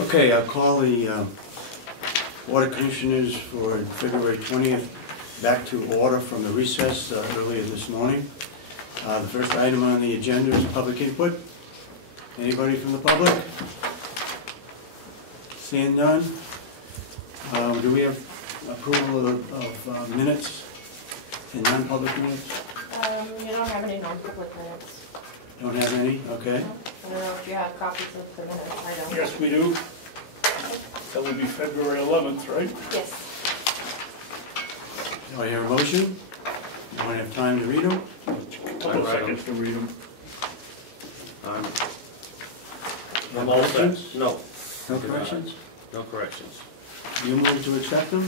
Okay, I'll call the Water Commissioners for February 20th back to order from the recess earlier this morning. The first item on the agenda is public input. Anybody from the public? Seeing none? Do we have approval of minutes and non-public minutes? You don't have any non-public minutes. Don't have any? Okay. I don't know if you have copies of the minutes, I don't. Yes, we do. That would be February 11th, right? Yes. Do I hear a motion? You want to have time to read them? Couple of seconds to read them. Have all set. corrections? No, No corrections? no corrections. You move to accept them?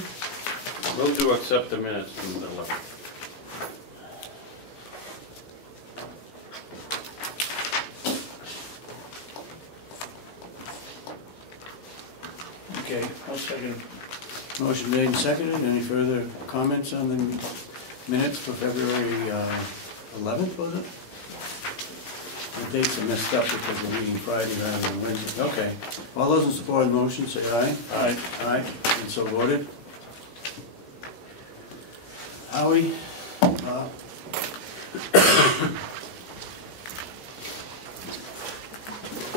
Move to accept the minutes from the 11th. Okay, I'll second. Motion made and seconded. Any further comments on the minutes for February 11th, was it? The dates are messed up because we're meeting Friday rather than Wednesday. Okay. All those in support of the motion, say aye. Aye. Aye, and so voted. Howie?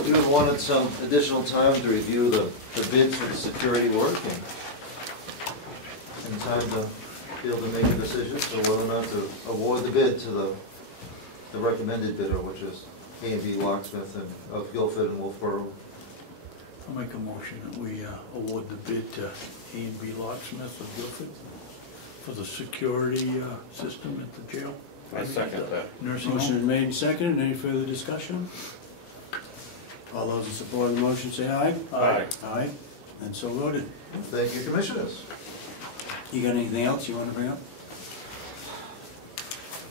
We wanted some additional time to review the bids for the security work and time to be able to make a decision so whether or not to award the bid to the recommended bidder, which is A&B Locksmith and of Guilford and Wolfboro. I'll make a motion that we award the bid to A&B Locksmith of Guilford for the security system at the jail. I second that. Nursing Motion home. made and seconded. Any further discussion? All those in support of the motion, say aye. Aye. Aye, and so voted. Thank you, Commissioners. You got anything else you want to bring up?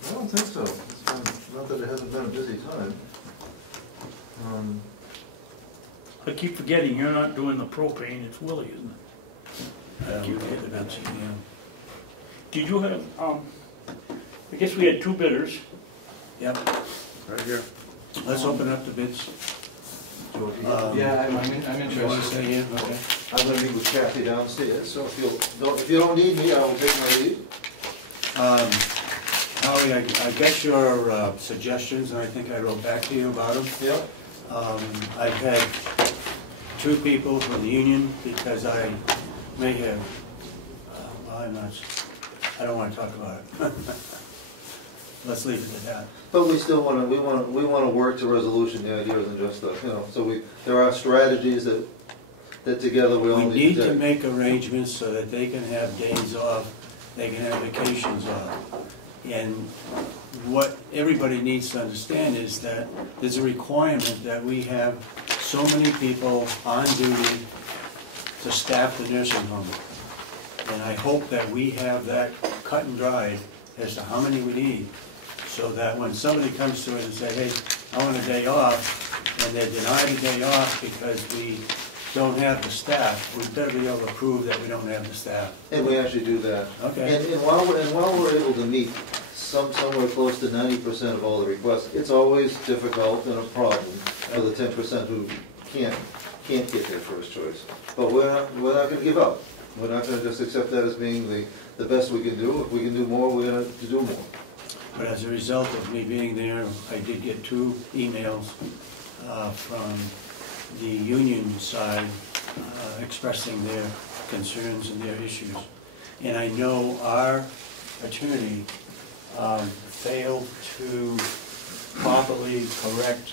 I don't think so. It's been, not that it hasn't been a busy time. I keep forgetting, you're not doing the propane, it's Willie, isn't it? You hit the bench, yeah. Did you have, I guess we had two bidders. Yep, Right here. let's open up the bids. George, Yeah, I'm You want to interested. say here? Okay. I'm going to meet with Kathy downstairs, so if you don't need me, I will take my leave. Howie, I got your suggestions, and I think I wrote back to you about them. Yep. I've had two people from the union, because I may have, well, I don't want to talk about it. Let's leave it at that. But we still want to work to resolution. The idea isn't just so there are strategies that together we all We need to take. make arrangements so that they can have days off, they can have vacations off. And what everybody needs to understand is that there's a requirement that we have so many people on duty to staff the nursing home. And I hope that we have that cut and dried as to how many we need, so that when somebody comes to us and say, hey, I want a day off, and they're denied a day off because we don't have the staff, we better be able to prove that we don't have the staff. And we actually do that. Okay. And while we're able to meet somewhere close to 90% of all the requests, it's always difficult and a problem for the 10% who can't get their first choice. But we're not going to give up. We're not going to just accept that as being the best we can do. If we can do more, we're going to do more. But as a result of me being there, I did get two emails from the union side expressing their concerns and their issues. And I know our attorney failed to properly correct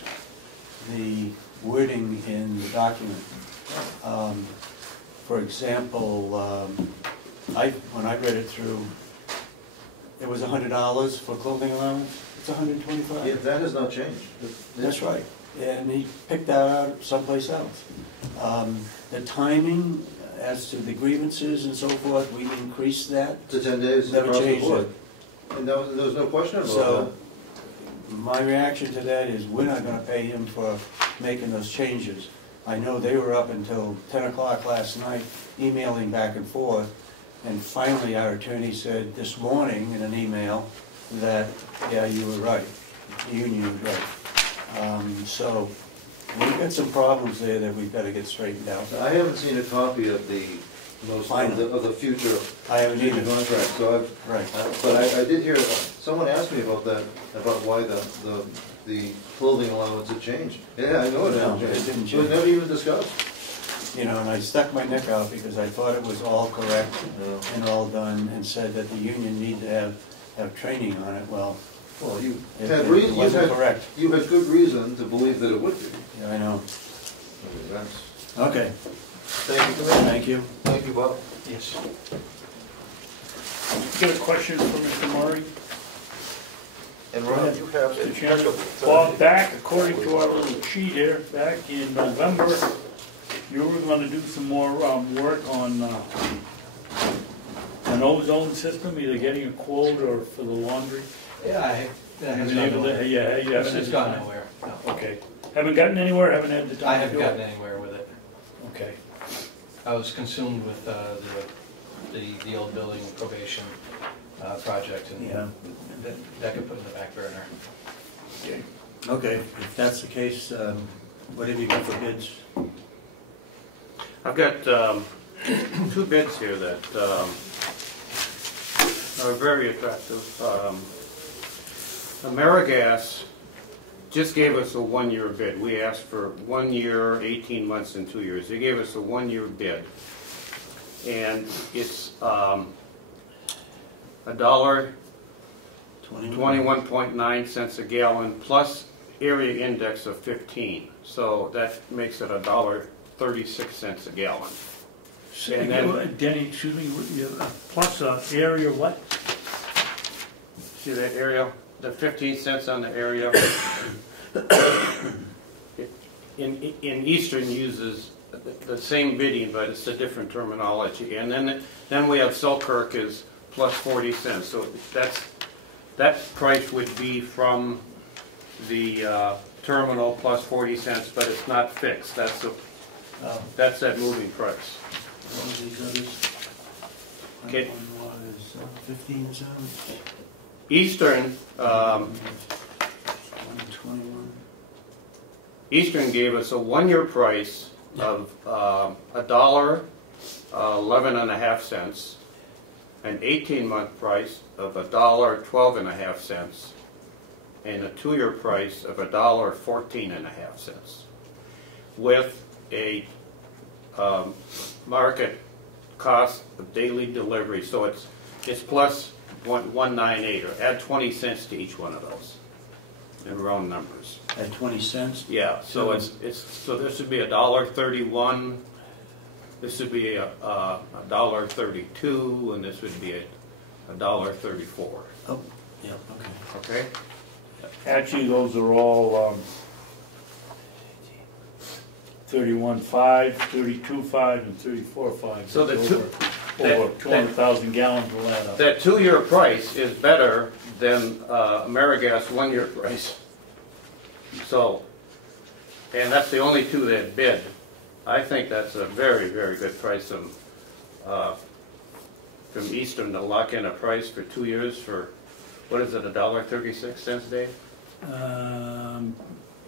the wording in the document. For example, when I read it through, it was $100 for clothing allowance. It's $125. Yeah, that has not changed. That's right. And he picked that out someplace else. The timing as to the grievances and so forth, we increased that. To 10 days Never across the changed board. it. And there was no question about So my reaction to that is we're not going to pay him for making those changes. I know they were up until 10 o'clock last night emailing back and forth, and finally our attorney said this morning in an email that, yeah, you were right, the union was right. So We've got some problems there that we've got to get straightened out. I haven't seen a copy of the future I haven't either. contract, so Right. but I did hear, someone asked me about that, about why the clothing allowance had changed. Yeah, I know it No, hasn't it changed. didn't It was change. never even discussed. You know, and I stuck my neck out because I thought it was all correct No. and all done, and said that the union need to have training on it. Well, Well, you it had reason, wasn't correct. you had good reason to believe that it would be. Yeah, I know. I mean, that's, Okay, thank you, Commissioner. thank you. Thank you, Bob. Yes. Got a question for Mr. Murray? And Go ahead. Ron, you have. Mr. Chairman, well, back, according to our little sheet here, back in November, you were gonna do some more, work on, an ozone system, either getting a quote or for the laundry? Yeah, that has Been gone able to- nowhere. Yeah, you haven't. It's gone nowhere, no. Okay. Haven't gotten anywhere, haven't had the time I to haven't do it? gotten anywhere with it. Okay. I was consumed with the old building probation project, and Yeah. that got put in the back burner. Okay. Okay, if that's the case, what have you got for bids? I've got two bids here that are very attractive. AmeriGas just gave us a one-year bid. We asked for 1 year, 18 months, and 2 years. They gave us a one-year bid. And it's $1.21.9 a gallon plus area index of 15. So that makes it $1.36 a gallon. And then- Denny, excuse me, plus area what? See that area? The 15 cents on the area? In Eastern uses the same bidding, but it's a different terminology. And then we have Selkirk is plus 40 cents. So that price would be from the terminal plus 40 cents, but it's not fixed. That's that moving price. What are these others? Okay. One is 15 cents. Eastern, 121. Eastern gave us a one-year price of $1.11.5, an 18-month price of $1.12.5, and a 2-year price of $1.14.5, with a market cost of daily delivery. So it's plus 198, or add 20 cents to each one of those in round numbers. At 20 cents? Yeah, so so this would be $1.31, this would be $1.32, and this would be $1.34. Oh, yeah, okay. Okay? Actually, those are all 31.5, 32.5, and 34.5. So the Over 200,000 gallons will add up. That 2-year price is better than AmeriGas 1-year price. So, and that's the only two that bid. I think that's a very, very good price from Eastern to lock in a price for 2 years for, what is it, $1.36, Dave?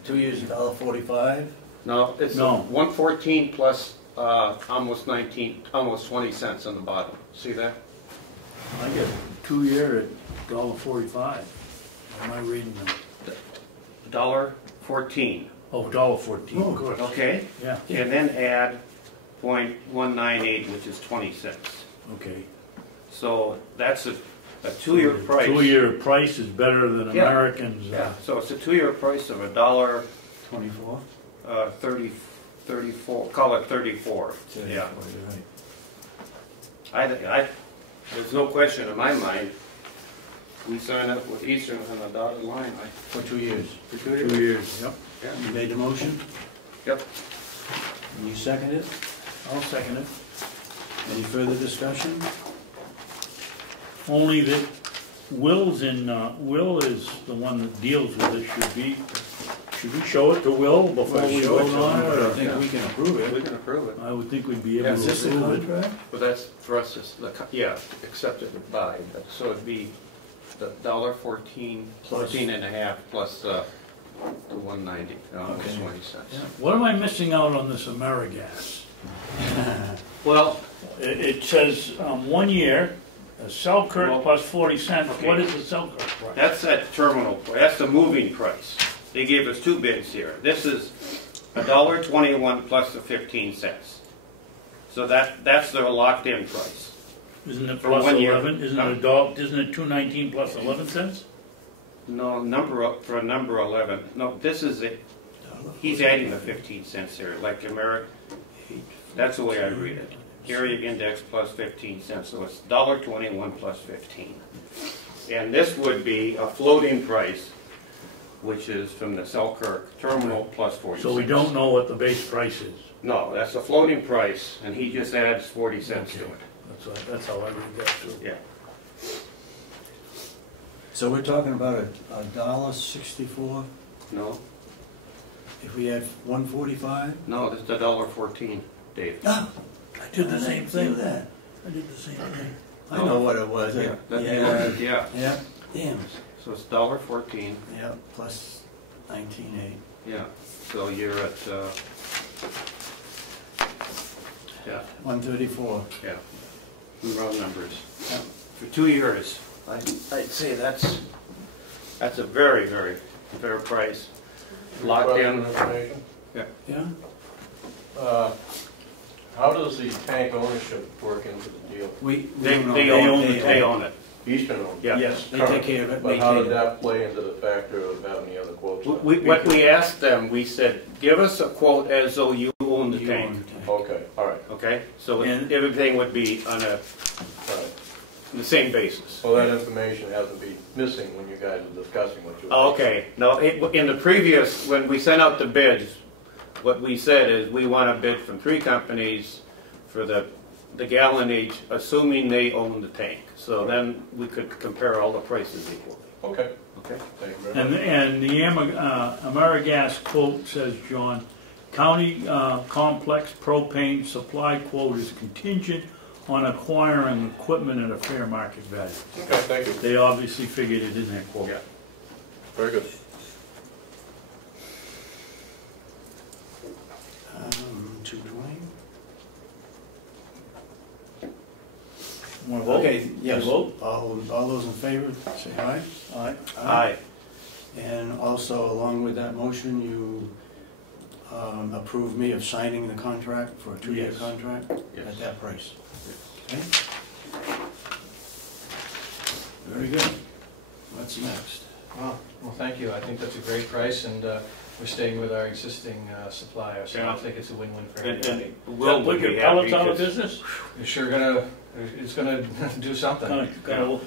2 years, $1.45? No, it's No. 114 plus almost 20 cents on the bottom. See that? I get 2 year at $1.45. Am I reading them? $1.14. Oh, $1.14. Oh, good. Okay? Yeah, And then add 0.198, which is 20 cents. okay. So that's a 2-year price. 2 year price is better than Yeah. Americans. Yeah, so it's a 2-year price of $1.34, 24? 34, call it 34. Yeah. You're right. There's no question in my mind, we signed up with Eastern on the dotted line. For 2 years. For 2 years, yep. You made the motion? Yep. And you second it? I'll second it. Any further discussion? Only that Will is the one that deals with it, should we show it to Will before we vote on it? I or- think we can approve We it. can approve it. I would think we'd be Yeah, able Is to this the approve it. contract? But that's for us, accepted by, so it'd be the $1.14, 14 and a half plus to 190, almost Okay. 20 cents. Yeah. What am I missing out on this AmeriGas? Well, It says 1 year, Selkirk Well, plus 40 cents. okay. What is the Selkirk price? that's that terminal, that's the moving price. They gave us two bids here. This is $1.21 plus the 15 cents. So that's their locked-in price. Isn't it for plus 1 year. 11? Isn't No. it a dog? Isn't it 219 plus 11 cents? No, for a number 11. No, this is it. He's adding the 15 cents here, like that's the way I read it. Area index plus 15 cents, so it's $1.21 plus 15. And this would be a floating price, which is from the Selkirk terminal plus 40 cents. So we don't know what the base price is. No, that's a floating price, and he just adds 40 cents to Okay. it. That's how I read that too. Yeah. So we're talking about $1.64 No, if we had 145? no, this is $1.14, Dave. Ah, I did the same do thing. that. I did the same thing. I know what it was. Yeah, yeah. Yeah, damn. So it's $1.14. Yeah, plus 19.8. Yeah. So you're at yeah, 134. yeah. Round numbers. Yeah. For 2 years, I'd say that's a very, very fair price. Locked in. Information. Yeah? How does the tank ownership work into the deal? They own it. Eastern owns it. Yeah. Yes. They take care of it. But how maintain did it. that play into the factor of having the other quotes? What we asked them, we said, give us a quote as though you own the You tank. own the tank. Okay, all right, Okay? So And- everything would be on all right. the same basis. Well, that information hasn't been missing when you guys are discussing what you. Oh, okay. No, in the previous, when we sent out the bids, what we said is we want a bid from 3 companies for the gallonage, assuming they own the tank. So then we could compare all the prices equally. Okay, Okay? thank you very much. And the AmeriGas quote says, John, county complex propane supply quote is contingent on acquiring equipment at a fair market value. Okay, thank you, They obviously figured it in their quote. Yeah. very good. 220? Want to vote? Okay, yes. Vote? All those in favor, say aye. Aye. Aye. And also, along with that motion, you approve me of signing the contract for a 2-year Yes. contract Yes. at that price. Okay? Very good. What's next? Well, thank you. I think that's a great price, and we're staying with our existing supplier, so Yeah. I think it's a win-win for And everybody. Will Put would your be pellets happy out of 'cause- business? It's gonna do something.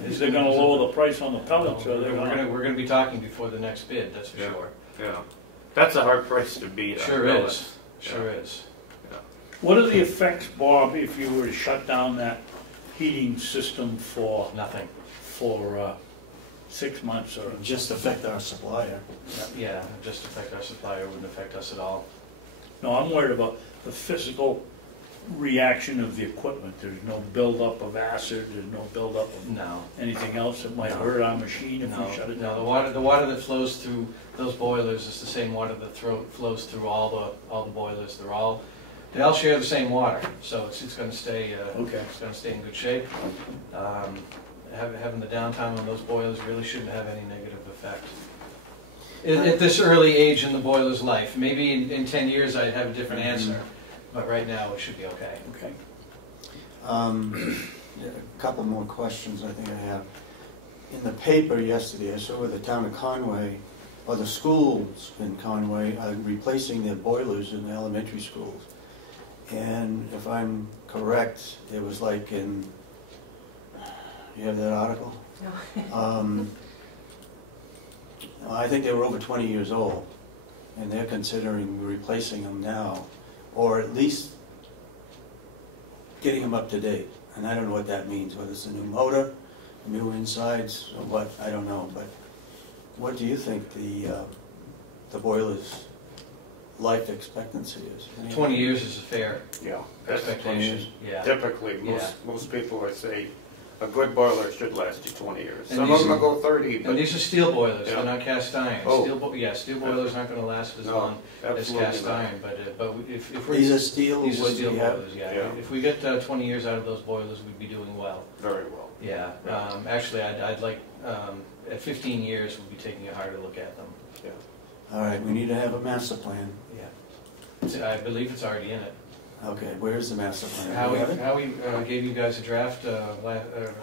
Is they gonna lower the price on the pellets, or they're gonna? We're gonna be talking before the next bid, that's for Yeah. sure. Yeah. That's a hard price to beat. Sure Will. is, sure is. What are the effects, Bob, if you were to shut down that heating system for Nothing. 6 months or? It'll just affect our supplier. Yeah, it just affect our supplier, wouldn't affect us at all. No, I'm worried about the physical reaction of the equipment. There's no buildup of acid, there's no buildup of No. anything else that might hurt our machine if we shut it No, down. the water that flows through those boilers is the same water that flows through all the boilers. They all share the same water, so it's gonna stay, Okay. it's gonna stay in good shape. Having the downtime on those boilers really shouldn't have any negative effect. At this early age in the boiler's life, maybe in 10 years I'd have a different answer, but right now it should be okay. Okay. A couple more questions I think I have. In the paper yesterday, I saw the town of Conway, or the schools in Conway, are replacing their boilers in the elementary schools. And if I'm correct, it was like in, you have that article? No. I think they were over 20 years old, and they're considering replacing them now, or at least getting them up to date. And I don't know what that means, whether it's a new motor, new insides, or what, I don't know. But what do you think the boiler's life expectancy is? 20 years is a fair Yeah. expectation. Yeah. Typically, Yeah. most people would say a good boiler should last you 20 years. And Some these of them are- will go 30, And but these are steel boilers, Yeah. they're not cast iron. Oh. Steel boilers aren't gonna last as No, long as absolutely cast not. iron, but if we're. These are steel, These are wood steel we have. boilers, yeah. Yeah. If we get 20 years out of those boilers, we'd be doing well. very well. Yeah, actually, I'd like, at 15 years, we'll be taking a harder look at them. All right, we need to have a master plan. Yeah. I believe it's already in it. Okay, where's the master plan? Do we have it? Howie gave you guys a draft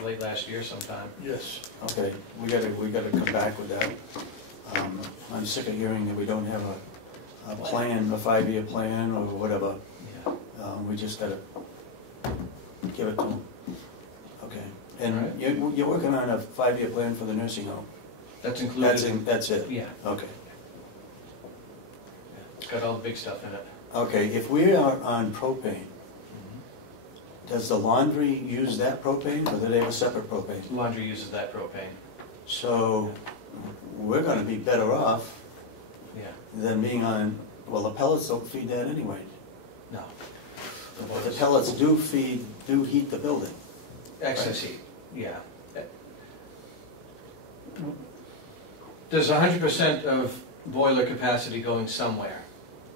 late last year sometime. Yes. Okay, we gotta come back with that. I'm sick of hearing that we don't have a plan, a 5-year plan or whatever. Yeah. We just gotta give it to them. Okay, All right. and you're working on a 5-year plan for the nursing home? That's included. That's it? Yeah, Okay. it's got all the big stuff in it. Okay, if we are on propane, Mhm. does the laundry use that propane or do they have a separate propane? Laundry uses that propane. So we're gonna be better off Yeah, than being on, well, the pellets don't feed that anyway. no. But the pellets do heat the building. Excess heat, yeah. There's 100% of boiler capacity going somewhere,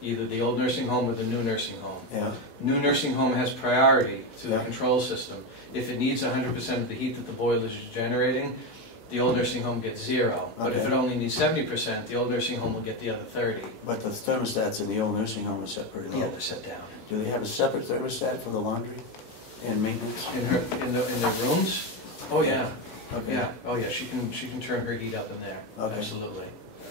either the old nursing home or the new nursing home. Yeah, New nursing home has priority to the Yeah. control system. If it needs 100% of the heat that the boiler is generating, the old nursing home gets 0. But if Okay. it only needs 70%, the old nursing home will get the other 30. but the thermostats in the old nursing home are set pretty Yeah, low. they're set down. Do they have a separate thermostat for the laundry and maintenance? In their rooms? Oh, yeah. Okay. Yeah, oh yeah, she can turn her heat up in there, Okay. absolutely.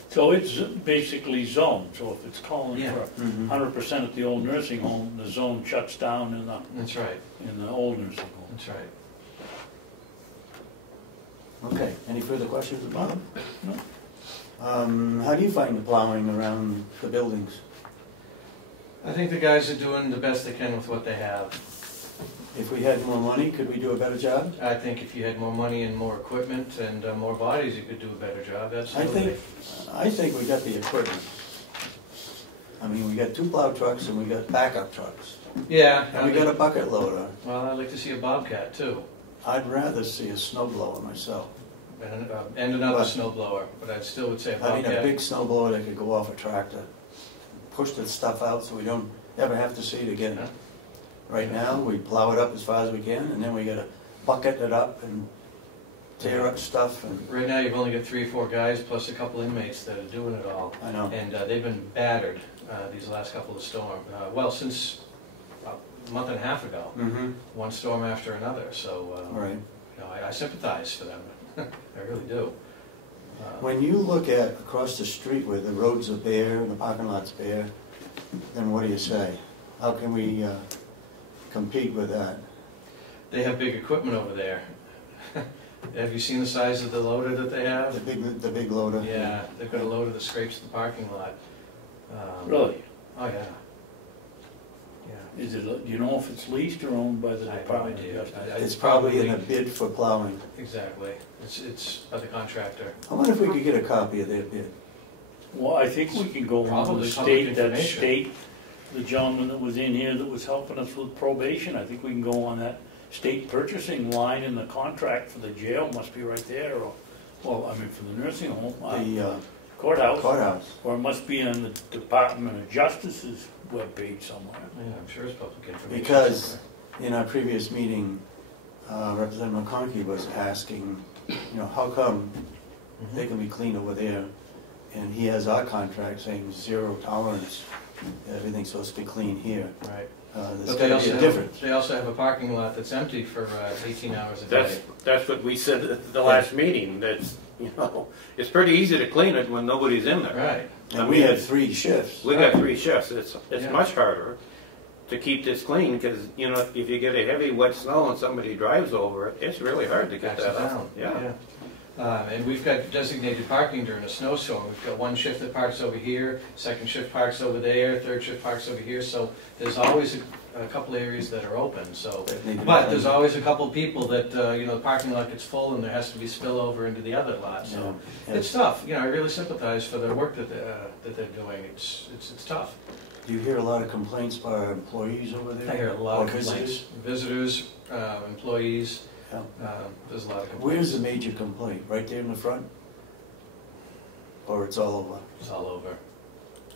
So it's basically zoned, so if it's calling Yeah. for Mhm. 100% at the old nursing home, the zone shuts down That's right, in the old nursing home. that's right. Okay, any further questions, Bob? No. How do you find the plowing around the buildings? I think the guys are doing the best they can with what they have. If we had more money, could we do a better job? I think if you had more money and more equipment and more bodies, you could do a better job, absolutely. I think we got the equipment. I mean, we got 2 plow trucks and we got backup trucks. Yeah, And we got a bucket loader. well, I'd like to see a Bobcat too, I'd rather see a snow blower myself. and another What? snow blower, but I still would say a I mean, a Bobcat. big snow blower that could go off a tractor, push the stuff out so we don't ever have to see it again. Yeah. Right now, we plow it up as far as we can, and then we gotta bucket it up and tear up stuff, and, Right now, you've only got 3 or 4 guys plus a couple inmates that are doing it all. I know. And they've been battered these last couple of storms. Well, since about a month and a half ago, Mm-hmm, one storm after another. So right. you know, I sympathize for them. I really do. When you look at across the street where the roads are bare and the parking lot's bare, then what do you say? How can we compete with that? They have big equipment over there. Have you seen the size of the loader that they The have? big loader? Yeah, they've got a loader that scrapes the parking lot. Really? Oh, yeah. Yeah. Is it, do you know if it's leased or owned by the I have no Department of idea. Justice? It's probably in the bid for plowing. Exactly. It's by the contractor. I wonder if we could get a copy of their bid. Well, I think we can go on to Probably the public state, that information. state, the gentleman that was in here that was helping us with probation, I think we can go on that state purchasing line in the contract for the jail, must be right there, or, well, I mean, for the nursing home, The courthouse. courthouse. Or it must be on the Department of Justice's webpage somewhere. Yeah, I'm sure it's public information. Because somewhere. in our previous meeting, Representative McConkey was asking, how come Mhm. they can be clean over there? And he has our contract saying 0 tolerance, everything's supposed to be clean here. Right. There's But they gotta be also a difference. they also have a parking lot that's empty for 18 hours a day. That's what we said at the last meeting, that's, it's pretty easy to clean it when nobody's in there. Right. And we had 3 shifts. We got 3 shifts, it's Yeah. much harder to keep this clean, because, if you get a heavy wet snow and somebody drives over it, it's really hard to get Backs that it out. down. Yeah. And we've got designated parking during a snowstorm. We've got one shift that parks over here, second shift parks over there, third shift parks over here. So there's always a couple areas that are open. So, that need to be but cleaned. there's always a couple people that the parking lot gets full and there has to be spillover into the other lot. So Yeah. it's tough. I really sympathize for the work that they're doing. It's tough. Do you hear a lot of complaints by our employees over there? I hear a lot Or of complaints. visitors? Visitors, employees. Yeah. There's a lot of complaints. Where's the major complaint? Right there in the front? Or it's all over? It's all over.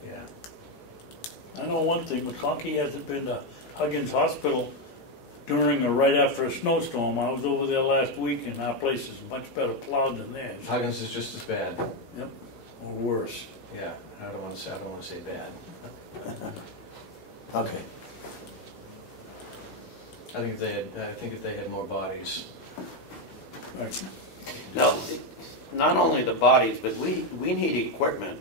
Yeah. I know one thing, McConkey hasn't been to Huggins Hospital during or right after a snowstorm. I was over there last week and our place is much better plowed than theirs. Huggins is just as bad. Yep, or worse. Yeah, I don't want to say bad. Okay. I think if they had more bodies. Right. No, not only the bodies, but we need equipment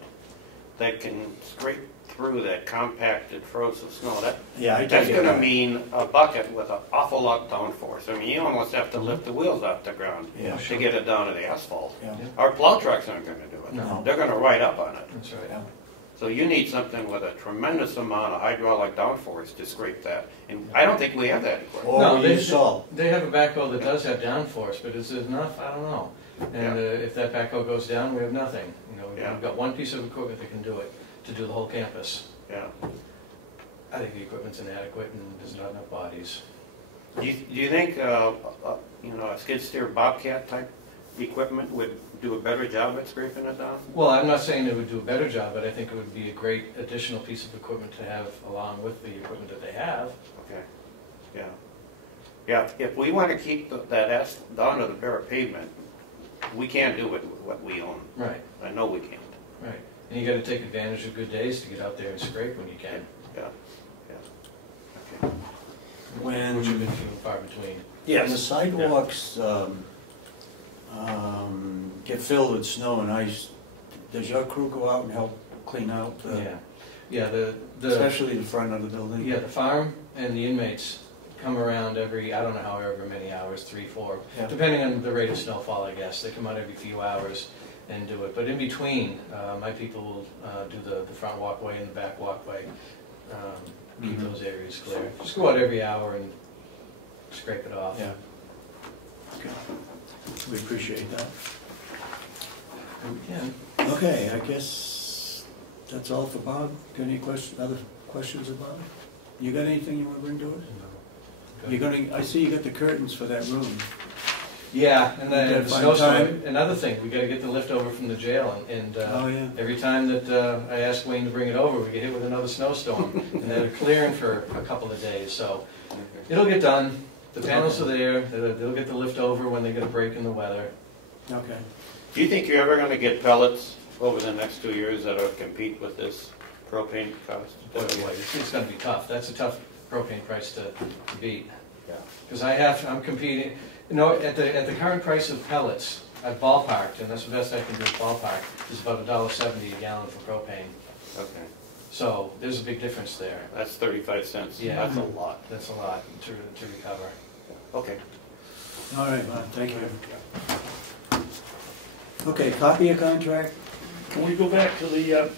that can scrape through that compacted frozen snow. That's going to mean a bucket with an awful lot downforce. I mean, you almost have to lift the wheels off the ground to get it down to the asphalt. Yeah. Our plow trucks aren't going to do it. No. They're going to ride up on it. That's right. Yeah. So you need something with a tremendous amount of hydraulic downforce to scrape that. And I don't think we have that equipment. Or No, we they- use salt. They have a backhoe that does have downforce, but is it enough? I don't know. And if that backhoe goes down, we have nothing. You know, Yeah. we've got one piece of equipment that can do it, to do the whole campus. Yeah. I think the equipment's inadequate and there's not enough bodies. Do you think, a skid steer Bobcat type equipment would do a better job at scraping it down? Well, I'm not saying it would do a better job, but I think it would be a great additional piece of equipment to have along with the equipment that they have. Okay. Yeah. Yeah. If we want to keep that S down to the bare pavement, we can't do it with what we own. Right, I know we can't. right. And you gotta take advantage of good days to get out there and scrape when you can, Yeah. Yeah. Okay. which have When been few and far between. the sidewalks get filled with snow and ice, does your crew go out and help clean out, Yeah, the especially the front of the building? Yeah, the farm and the inmates come around every, I don't know however many hours, 3, 4, Yeah. depending on the rate of snowfall, I guess. They come out every few hours and do it. But in between, my people will do the front walkway and the back walkway, keep those areas clear. Just go out every hour and scrape it off. Yeah. Okay. We appreciate that. And we can. Okay, I guess that's all for Bob. Got any other questions about it? You got anything you want to bring to us? I see you got the curtains for that room. Yeah, and You gotta then the find snowstorm, time. another thing, we gotta get the lift over from the jail, and Oh, yeah. every time that I ask Wayne to bring it over, we get hit with another snowstorm, and they're clearing for a couple of days, so it'll get done. The panels are there, they'll get the lift over when they get a break in the weather. Okay. Do you think you're ever going to get pellets over the next 2 years that'll compete with this propane cost? Boy, it's gonna be tough, that's a tough propane price to beat. Yeah. Because I'm competing, at the current price of pellets, I've ballparked, and that's the best I can do is ballpark, is about $1.70 a gallon for propane. Okay. So there's a big difference there. That's 35 cents. Yeah. That's a lot. That's a lot to recover. Okay. All right, Bob, thank you. Okay, copy of contract? Can we go back to the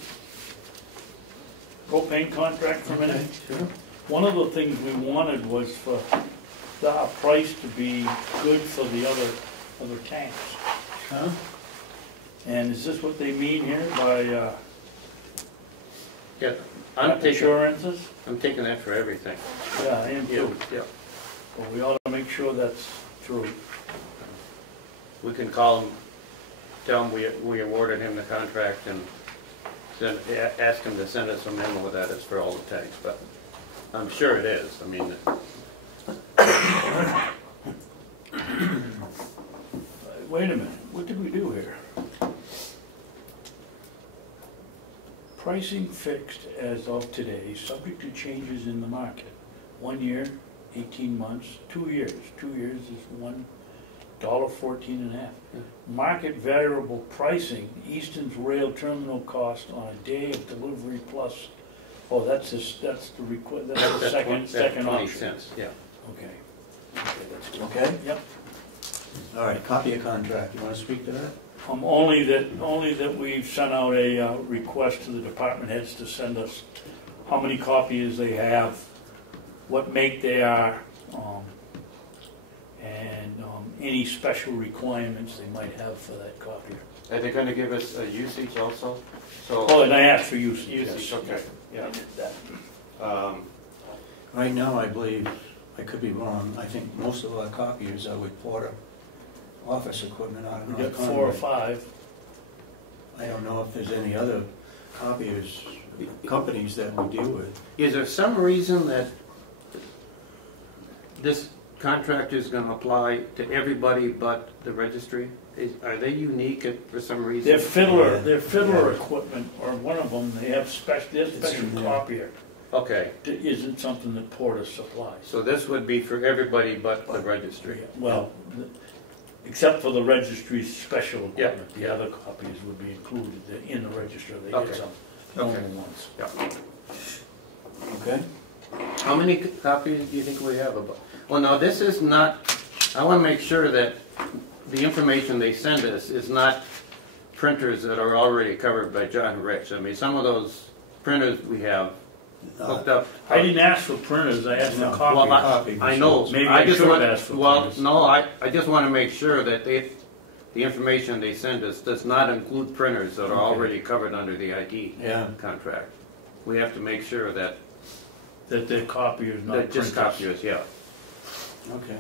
propane contract for a minute? Okay, sure. One of the things we wanted was for the price to be good for the other tanks. Huh? And is this what they mean here by Yeah, I'm taking insurances? that for everything. Yeah, I am too. Yeah. But we ought to make sure that's true. We can call him, tell him we awarded him the contract and then ask him to send us a memo that it's for all the tanks, but I'm sure it is. I mean, Wait a minute, what did we do here? Pricing fixed as of today, subject to changes in the market. 1 year, 18 months, 2 years. 2 years is $1.14.5. Market variable pricing, Easton's rail terminal cost on a day of delivery plus, oh, that's the second 20 option. cents, yeah. Okay. Okay, that's good. Okay? Yep. All right, copy of contract. You want to speak to that? Only that we've sent out a request to the department heads to send us how many copies they have, what make they are, and any special requirements they might have for that copier. Are they going to give us a usage also? So Oh, and I asked for usage. usage, yes. okay, I yeah. did that. Right now, I I could be wrong, I think most of our copiers are with Porter office equipment out of We North got 4 or Conway. 5. I don't know if there's any other copiers, companies that we deal with. Is there some reason that this contract is gonna apply to everybody but the registry? Are they unique for some reason? Their fiddler, Yeah. their fiddler Yeah. equipment, or one of them, they have their It's special in there. copier. Okay, That isn't something that Porter supplies. so this would be for everybody but the registry. Well, except for the registry's special Yeah. equipment, the other copies would be included in the register, they Okay. get some Okay. normal ones. Yeah. Okay? How many copies do you think we have about? Well, now, this is not, I want to make sure that the information they send us is not printers that are already covered by John Rich. I mean, some of those printers we have hooked up. I didn't ask for printers, I asked for No. copies. Well, Copy I know. Maybe I just should want- ask for Well, printers. no, I just want to make sure that the information they send us does not include printers that are Okay. already covered under the ID Yeah, contract. We have to make sure that, That their copy is not that just printers. copiers, yeah. okay.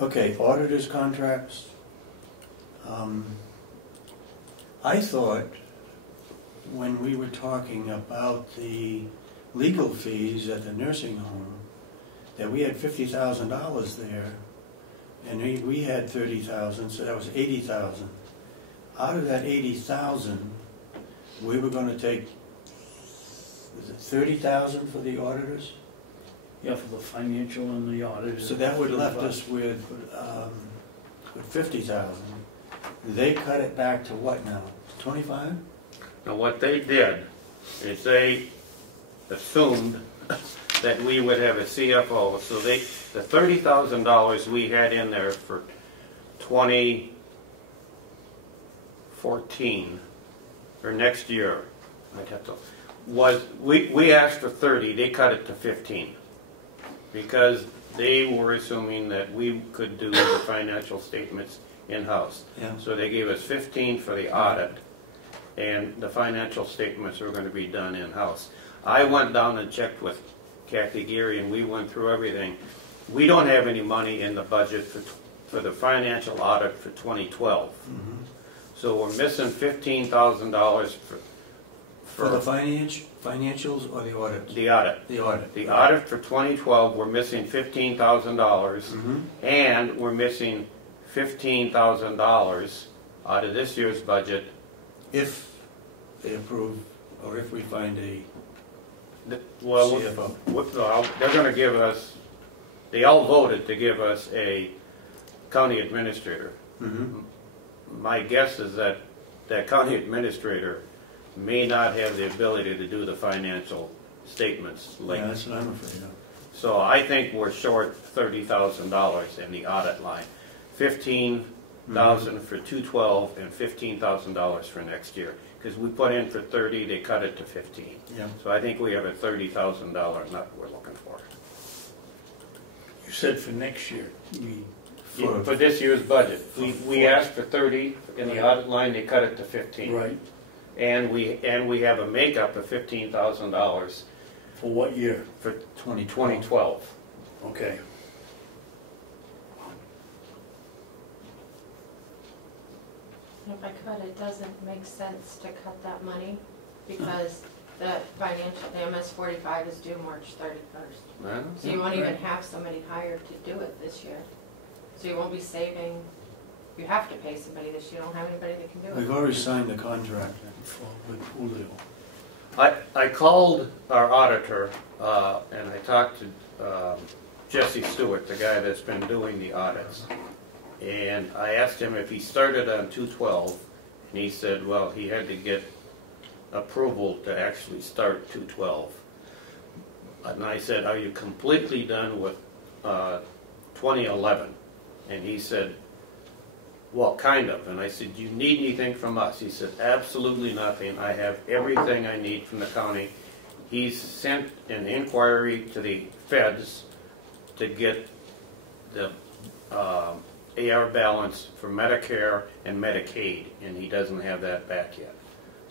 Okay, auditors' contracts. I thought, when we were talking about the legal fees at the nursing home, that we had $50,000 there, and we had 30,000, so that was 80,000. Out of that 80,000, we were gonna take, was it 30,000 for the auditors? Yeah, for the financial and the audit. So that would left us with 50,000. They cut it back to what now, 25? Now, what they did is they assumed that we would have a CFO, so the $30,000 we had in there for 2014, or next year, I'd have to, we asked for 30, they cut it to 15. Because they were assuming that we could do the financial statements in-house. Yeah. So they gave us 15 for the audit, and the financial statements were going to be done in-house. I went down and checked with Kathy Geary, and we went through everything. We don't have any money in the budget for the financial audit for 2012. Mm-hmm. So we're missing $15,000 For the financials or the audit? the audit. The audit. The audit for 2012, we're missing $15,000, Mm-hmm. and we're missing $15,000 out of this year's budget. If they approve, or if we find a Well, CFO. they're going to give us, they all voted to give us a county administrator. Mm-hmm. My guess is that that county administrator may not have the ability to do the financial statements like. Yeah, that's what I'm afraid of. So I think we're short $30,000 in the audit line. $15,000 for 2012 and $15,000 for next year. Because we put in for 30, they cut it to 15. Yeah. So I think we have a $30,000 nut we're looking for. You said for next year. For this year's budget. We asked for 30 in the audit line, they cut it to 15. Right. And we have a makeup of $15,000 For what year? for 2012. Okay. If I could, it doesn't make sense to cut that money because the financial, the MS-45 is due March 31st. So you won't even have somebody hired to do it this year. So you won't be saving, you have to pay somebody this year, you don't have anybody that can do We've it. already signed the contract. With Julio. I called our auditor, and I talked to Jesse Stewart, the guy that's been doing the audits. And I asked him if he started on 2/12, and he said, well, he had to get approval to actually start 2/12. And I said, are you completely done with 2011? And he said, well, kind of. And I said, do you need anything from us? He said, absolutely nothing. I have everything I need from the county. He's sent an inquiry to the feds to get the AR balance for Medicare and Medicaid, and he doesn't have that back yet.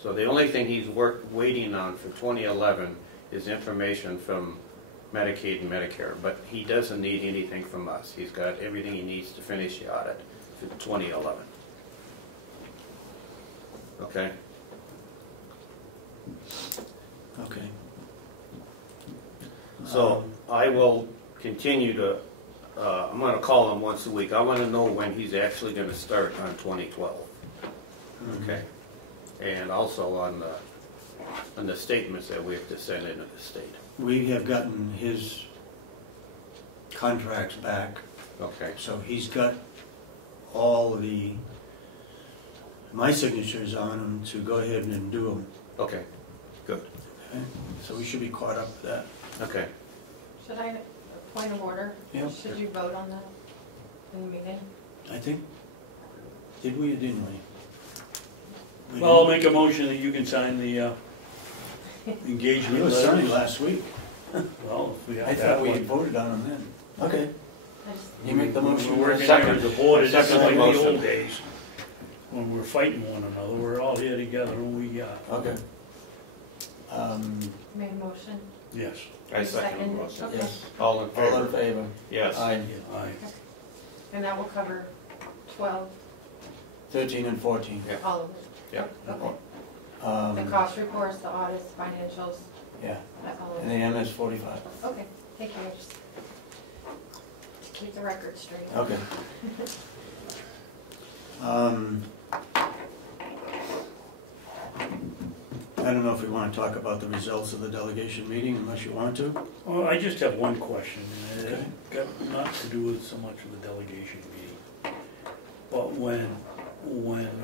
So the only thing he's waiting on for 2011 is information from Medicaid and Medicare, but he doesn't need anything from us. He's got everything he needs to finish the audit for 2011. Okay? Okay. So I will continue to, I'm going to call him once a week. I want to know when he's actually going to start on 2012. Okay? And also on the statements that we have to send into the state. We have gotten his contracts back, Okay? so he's got all my signatures on them to go ahead and do them. Okay, good. Okay? So we should be caught up with that. Okay. Should I, point of order? Yeah. Should you vote on that in the meeting? I think, did we or didn't we? We Well, I'll didn't. make a motion that you can sign the engagement It was letter. signed last week. Well, if we have I that thought we one. had voted on them then. Okay. I just- You make the motion. We're working Second. as a board, it's just Second like the motion. old days, when we're fighting one another, we're all here together, and we got, Okay. Made a motion? yes. I second the Second. motion. Okay. Yes. All in All in favor? favor? Yes. Aye. Yeah, aye. And that will cover 12, 13 and 14. Yeah. all of it? Yep. Okay. The cost reports, the audits, financials, Yeah, that all of and it? the MS 45. Okay, thank you, just to keep the record straight. Okay. I don't know if we want to talk about the results of the delegation meeting unless you want to. Well, I just have one question, and Okay. it got not to do with so much of the delegation meeting. But when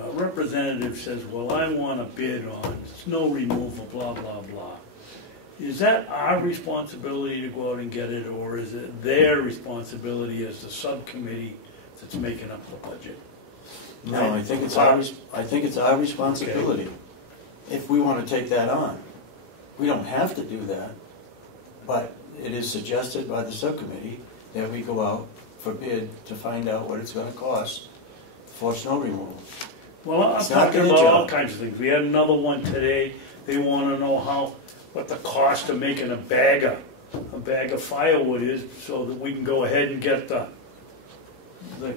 a representative says, well, I want to bid on snow removal, blah, blah, blah, is that our responsibility to go out and get it, or is it their responsibility as the subcommittee that's making up the budget? No, I think it's our responsibility if we want to take that on. We don't have to do that, but it is suggested by the subcommittee that we go out for bid to find out what it's going to cost for snow removal. Well, I'm It's not talking their about all job. kinds of things. We had another one today. They want to know what the cost of making a bag of firewood is, so that we can go ahead and get the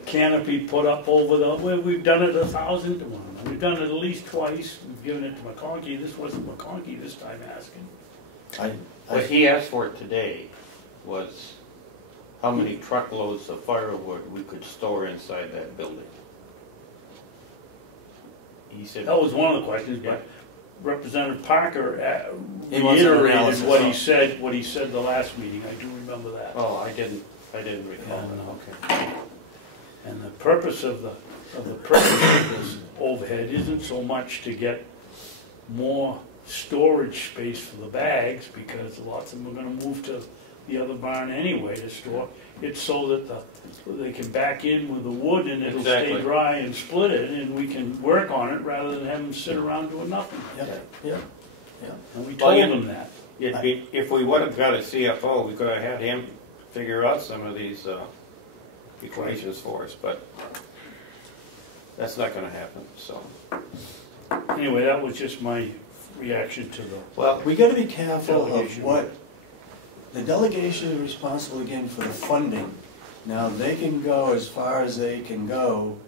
canopy put up over we've done it 1,000 to 1. We've done it at least twice. We've given it to McConkey. This wasn't McConkey this time asking. What he asked for today was how many truckloads of firewood we could store inside that building. He said, That was one of the questions, but Representative Parker He wants an analysis. reiterated what he said the last meeting. I do remember that. oh, I didn't recall Yeah, that, okay. And the purpose of this overhead isn't so much to get more storage space for the bags, because lots of them are gonna move to the other barn anyway to store. It's so that they can back in with the wood and it'll stay Exactly. dry and split it, and we can work on it rather than have them sit around doing nothing. Yeah. And we Well, told yeah. them that. If we would have got a CFO, we could have had him figure out some of these equations for us, but that's not gonna happen, so. Anyway, that was just my reaction to the Well, we got to be careful Delegation. of what, the delegation is responsible again for the funding. Now, they can go as far as they can go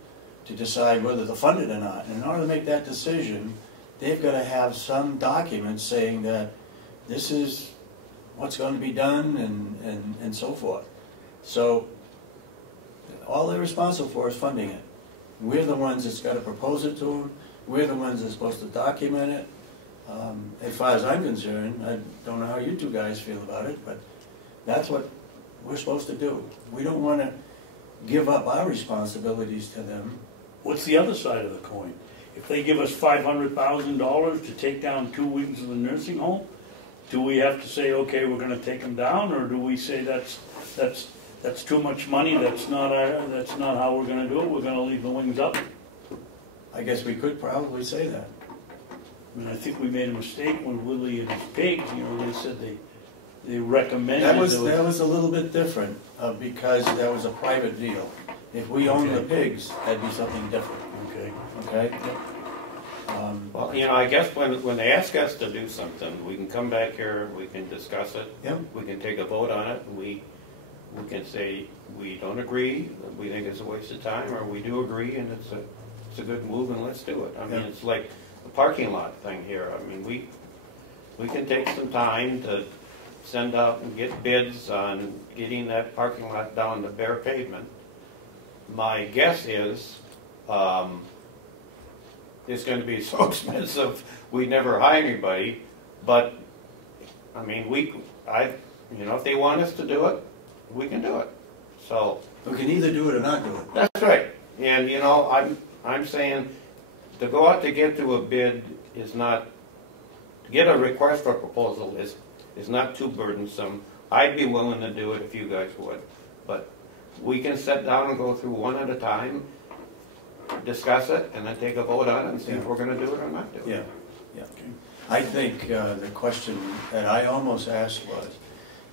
to decide whether to fund it or not. And in order to make that decision, they've got to have some document saying that this is what's going to be done and so forth. So, all they're responsible for is funding it. We're the ones that's got to propose it to them. We're the ones that's supposed to document it. As far as I'm concerned, I don't know how you two guys feel about it, but that's what we're supposed to do. We don't want to give up our responsibilities to them. What's the other side of the coin? If they give us $500,000 to take down 2 wings of the nursing home, do we have to say, okay, we're going to take them down, or do we say that's too much money? That's not how we're going to do it. We're going to leave the wings up. I guess we could probably say that. I mean, I think we made a mistake when Willie and his pigs. They said they recommended That was a little bit different because that was a private deal. If we owned the pigs, that'd be something different. Okay. Okay? Well, you know, I guess when they ask us to do something, we can come back here, we can discuss it. Yep. We can take a vote on it, and we can say we don't agree, we think it's a waste of time, or we do agree and it's a good move and let's do it. I mean, Yeah. it's like the parking lot thing here. I mean, we can take some time to send out and get bids on getting that parking lot down to bare pavement. My guess is, it's gonna be so expensive, we'd never hire anybody, but, I mean, you know, if they want us to do it, we can do it, so. We can either do it or not do it. That's right, and, you know, I'm saying, to go out to get to a bid is not, to get a request for proposal is not too burdensome. I'd be willing to do it if you guys would, but we can sit down and go through one at a time, discuss it, and then take a vote on it and see if we're gonna do it or not do it. Yeah, yeah. I think the question that I almost asked was,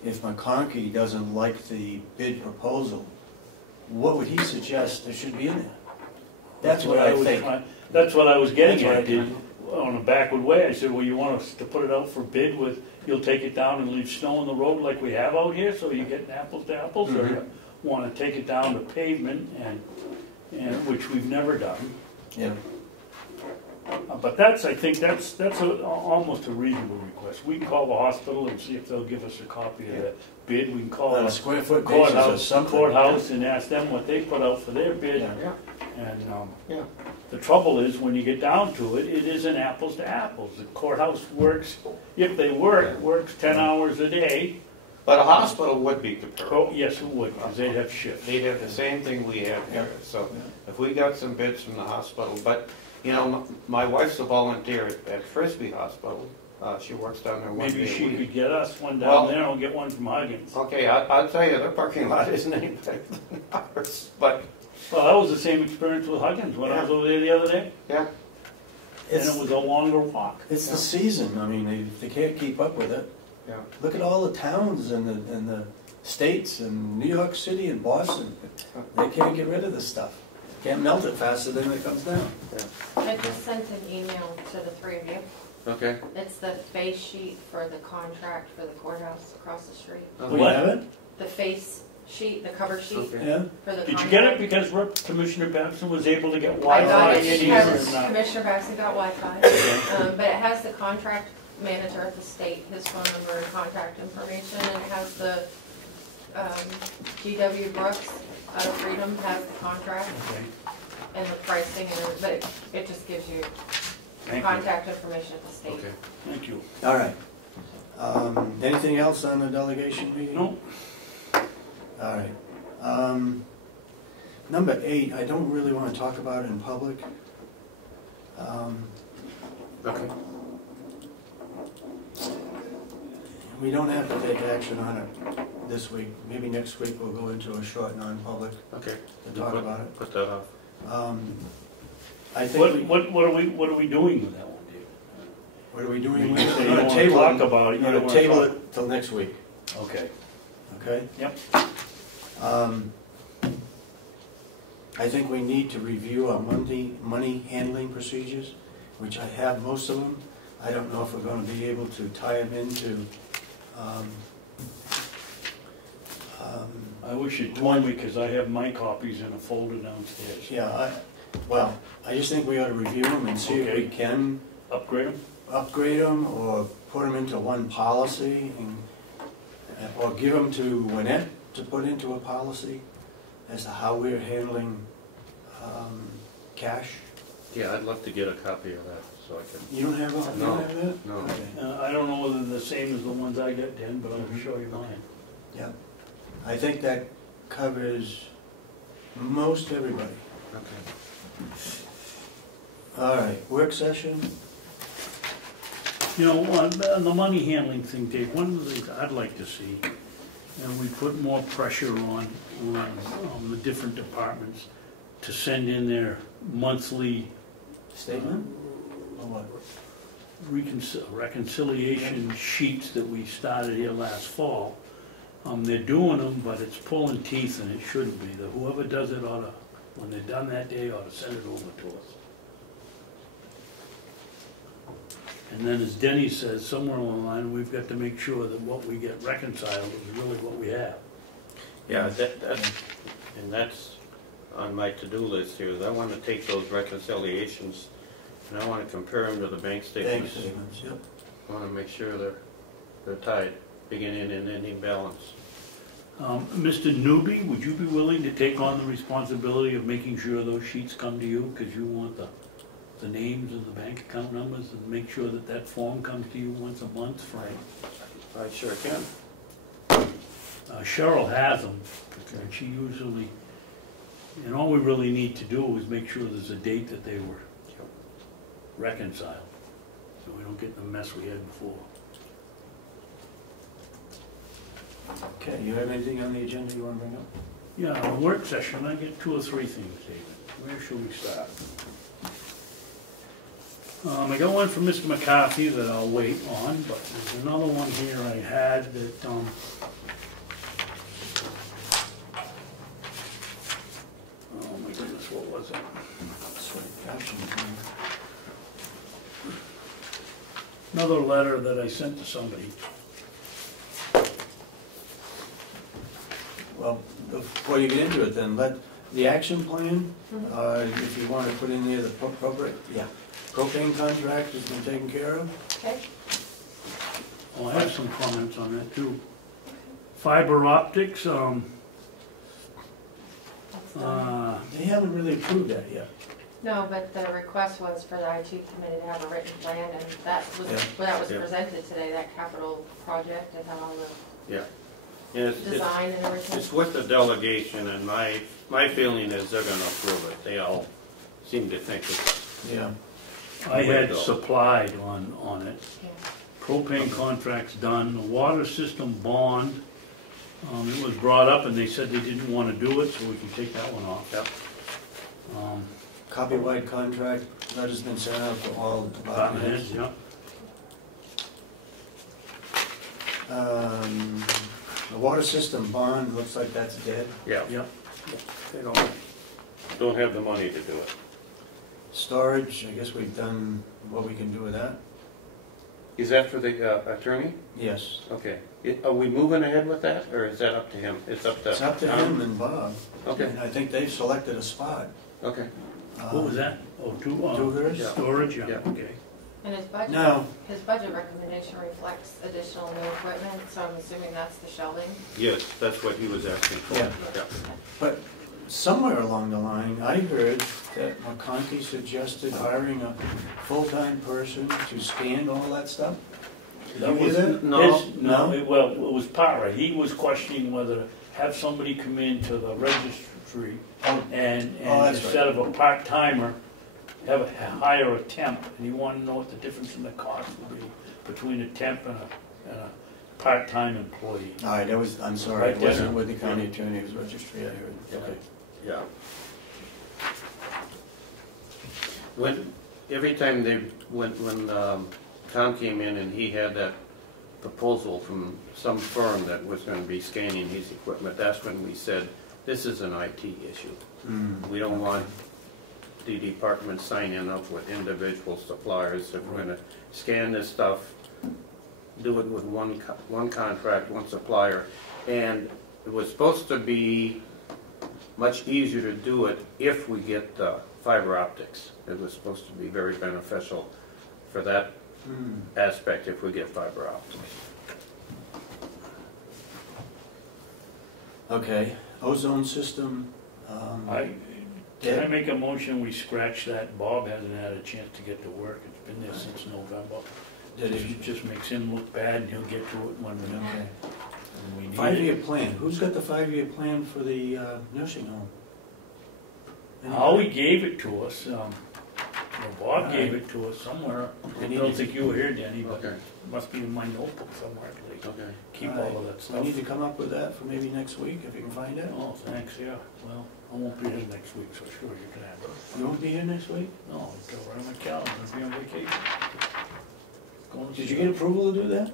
if McConkey doesn't like the bid proposal, what would he suggest that should be in there? That's what I think. That's what I was getting That's what I at, did, on a backward way. I said, well, you want us to put it out for bid with, you'll take it down and leave snow on the road like we have out here, so you get apples to apples, or you want to take it down to pavement, and which we've never done. Yeah. But that's, I think, that's almost a reasonable request. We can call the hospital and see if they'll give us a copy of the bid. We can call On a the square foot basis or something. courthouse and ask them what they put out for their bid. Yeah. And Yeah. the trouble is, when you get down to it, it isn't apples to apples. The courthouse works, if they works 10 hours a day. But a hospital would be comparable. Oh, yes, it would, because they'd have shifts. They'd have the same thing we have here, so if we got some bids from the hospital, but, you know, my wife's a volunteer at Frisbee Hospital, she works down there one Maybe day a she week. could get us one Well- down there, and we'll get one from Huggins. Okay, I'll tell you, their parking lot isn't any better than ours, but, Well, that was the same experience with Huggins when I was over there the other day, yeah. and it was a longer walk. It's the season. I mean, they can't keep up with it. Yeah. Look at all the towns and the states and New York City and Boston. They can't get rid of this stuff. Can't melt it faster than it comes down. I just sent an email to the three of you. Okay. It's the face sheet for the contract for the courthouse across the street. We have it? The face sheet, the cover sheet Okay. Yeah. for the contract. Did you get it because Commissioner Babson was able to get I Wi-Fi got in it, here? Commissioner Babson got Wi-Fi, but it has the contract manager at the state, his phone number and contact information, and it has the G.W. Brooks out of Freedom has the contract Okay, and the pricing, and but it just gives you thank you, contact information at the state. Okay. thank you. All right. Anything else on the delegation meeting? No, All right. Number 8, I don't really want to talk about it in public. Okay. We don't have to take action on it this week. Maybe next week we'll go into a short non-public Okay. to talk about it. Put that off. I think, what are we doing with that one, Dave? what are we doing? You We're say you going don't to wanna table talk it. about it, We're you going don't to wanna table talk- it till next week, Okay, okay? yep, I think we need to review our money handling procedures, which I have most of them. I don't know if we're going to be able to tie them into, I wish you'd told me, because I have my copies in a folder downstairs. yeah, I just think we ought to review them and see if we Okay. can Upgrade them? upgrade them or put them into one policy and, or give them to Winnett to put into a policy as to how we're handling cash. Yeah, I'd love to get a copy of that, so I can. You don't have, you No, don't have that? no. Okay. I don't know whether they're the same as the ones I got, Dan, but I'll show you mine. Yeah, I think that covers most everybody. Okay. All right, work session? You know, on the money handling thing, Dave, one of the things I'd like to see, and we put more pressure on the different departments to send in their monthly Statement? Or what? reconciliation sheets that we started here last fall. They're doing them, but it's pulling teeth and it shouldn't be. Whoever does it ought to, when they're done that day, ought to send it over to us. And then as Denny says, somewhere along the line, we've got to make sure that what we get reconciled is really what we have. Yeah, that's on my to-do list here, is I want to take those reconciliations and I want to compare them to the bank Bank statements. statements, yep. I want to make sure they're tied, beginning and ending balance. Mr. Newby, would you be willing to take on the responsibility of making sure those sheets come to you? Because you want the names of the bank account numbers and make sure that that form comes to you once a month for. I sure can. Cheryl has them, and she usually, and all we really need to do is make sure there's a date that they were reconciled, so we don't get in the mess we had before. Okay, you have anything on the agenda you want to bring up? Yeah, a work session, I get 2 or 3 things, David. Where should we start? I got one from Mr. McCarthy that I'll wait on, but there's another one here I had that, oh my goodness, what was it? Another letter that I sent to somebody. Well, before you get into it then, let the action plan, if you want to put in there the propane contract has been taken care of. Okay. Oh, I have some comments on that too. Fiber optics, That's done. They haven't really approved that yet. No, but the request was for the IT committee to have a written plan, and that was Yeah. presented today, that capital project, and how all Yeah. And the design and everything. it's with the delegation, and my feeling is they're gonna approve it. They all seem to think it's, Yeah. I had supplied on it. Yeah. Propane contract's done, the water system bond, it was brought up and they said they didn't want to do it, so we can take that one off. Yep. Copyright contract, that has been sent out to all the department heads. Yeah. The water system bond, looks like that's dead. yeah, Yep. they don't have the money to do it. Storage, I guess we've done what we can do with that. Is that for the attorney? Yes. Okay. Are we moving ahead with that, or is that up to him? It's up to... It's up to him and Bob. Okay, And I think they've selected a spot. okay. What was that? Oh, Tugers? Yeah. storage, yeah, Yeah. okay. And his budget, No. his budget recommendation reflects additional new equipment, so I'm assuming that's the shelving. Yes, that's what he was asking for. Yeah. But somewhere along the line, I heard that McConkey suggested hiring a full-time person to scan all that stuff. Did you hear that? No, well, it was Para. He was questioning whether to have somebody come into the registry and Oh, that's instead of a part-timer, hire a temp, and he wanted to know what the difference in the cost would be between a temp and a part-time employee. All right, I'm sorry, Right, it wasn't yeah. with the county attorney's registry, I heard. Okay. Yeah. Every time when Tom came in and he had that proposal from some firm that was going to be scanning his equipment, that's when we said, this is an IT issue. We don't want the department signing up with individual suppliers. If we're going to scan this stuff, do it with one contract, one supplier. And it was supposed to be much easier to do it if we get fiber optics. It was supposed to be very beneficial for that aspect if we get fiber optics. Okay, ozone system. Can I make a motion, we scratch that? Bob hasn't had a chance to get to work, it's been there since November. It just makes him look bad and he'll get to it when we need it. 5-year plan, who's got the 5-year plan for the nursing home? Howie gave it to us, Bob gave it to us somewhere. I don't think you were here, Denny, but Okay. it must be in my notebook somewhere, at least. Okay. Keep all of that I stuff. need to come up with that for maybe next week, if you can find it. Oh, thanks, yeah, well, I won't be here next week, so sure you can have it. You won't be here next week? No, it's right on my calendar, I'll be on vacation. Going to Did you get approval to do that?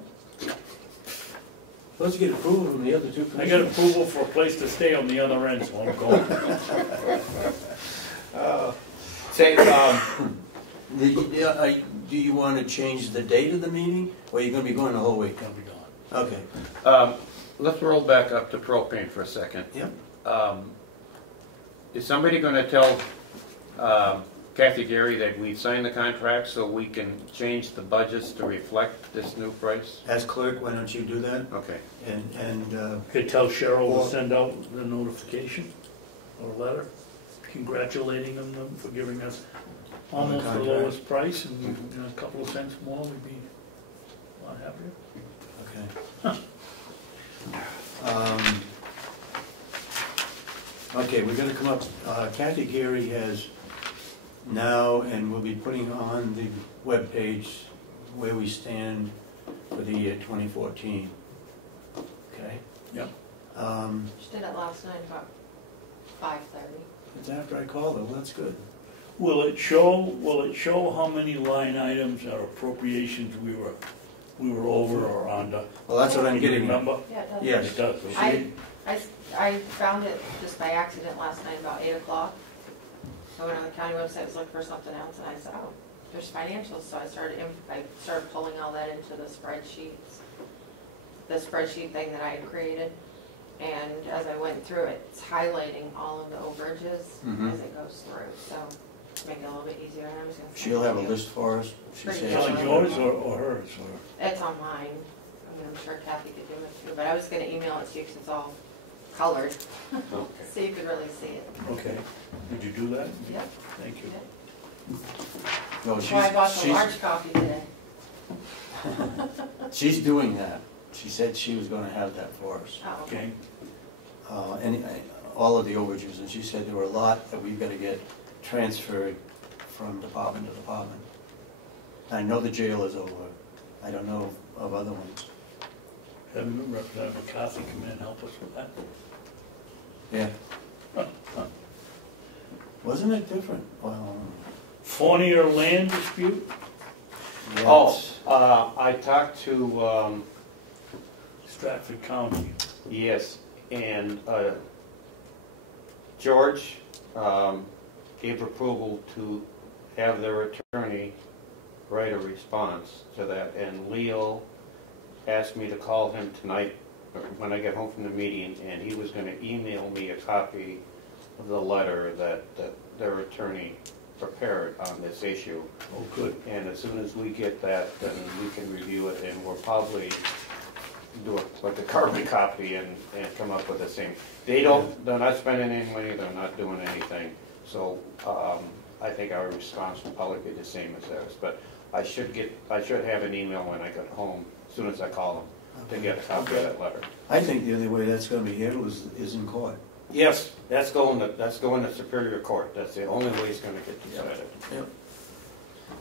Supposed to get approval from the other two I got commissioners. approval for a place to stay on the other end, so I'm going. Say, Do you want to change the date of the meeting, or are you going to be going the whole week? Can be done. Okay. Let's roll back up to propane for a second. Yep. Is somebody going to tell Kathy Gary that we signed the contract so we can change the budgets to reflect this new price? As clerk, why don't you do that? Okay. And Could tell Cheryl Well- to send out the notification or letter congratulating them for giving us On the almost the contract. lowest price, and you know, a couple of cents more, we'd be a lot happier. Okay. Okay, we're gonna come up, Kathy Gary has now, and we'll be putting on the webpage where we stand for the year 2014. Okay? Yep. She did it last night about 5:30. It's after I called her, well, that's good. Will it show how many line items or appropriations we were over or under? Well, that's what I'm Can you getting at. remember? Yeah, it does. Yes. It does, okay. I found it just by accident last night about 8 o'clock. I went on the county website, was looking for something else, and I said, oh, there's financials, so I started pulling all that into the spreadsheets. The spreadsheet thing that I had created, and as I went through it, it's highlighting all of the overages Mhm. as it goes through, so to make it a little bit easier, and I was gonna send She'll it have to a you. list for us. She Pretty says- good. Is it yours or hers? Or? It's on mine. I mean, I'm sure Kathy could do it too, but I was gonna email it to you because it's all colored, so you could really see it. Okay. Did you do that? Yep. Thank you. No, That's why I bought the she's, large copy today. she's doing that. She said she was gonna have that for us. Oh, okay. Okay. And all of the overages, and she said there were a lot that we've got to get transferred from department to department. I know the jail is over. I don't know of other ones. Having Representative McCarthy come in and help us with that. Yeah. Wasn't it different? Well, Fournier land dispute? Oh, I talked to, Stratford County. yes, and George gave approval to have their attorney write a response to that, and Leo asked me to call him tonight when I get home from the meeting, and he was going to email me a copy of the letter that their attorney prepared on this issue. Oh, good. And as soon as we get that, then we can review it, and we'll probably do it like a carbon copy and come up with the same. They're not spending any money, they're not doing anything, so I think our response will probably be the same as theirs. But I should have an email when I get home, as soon as I call them, to get a copy of that letter. I think the only way that's gonna be handled is in court. Yes, that's going to Superior Court. That's the only way it's going to get decided. Yep.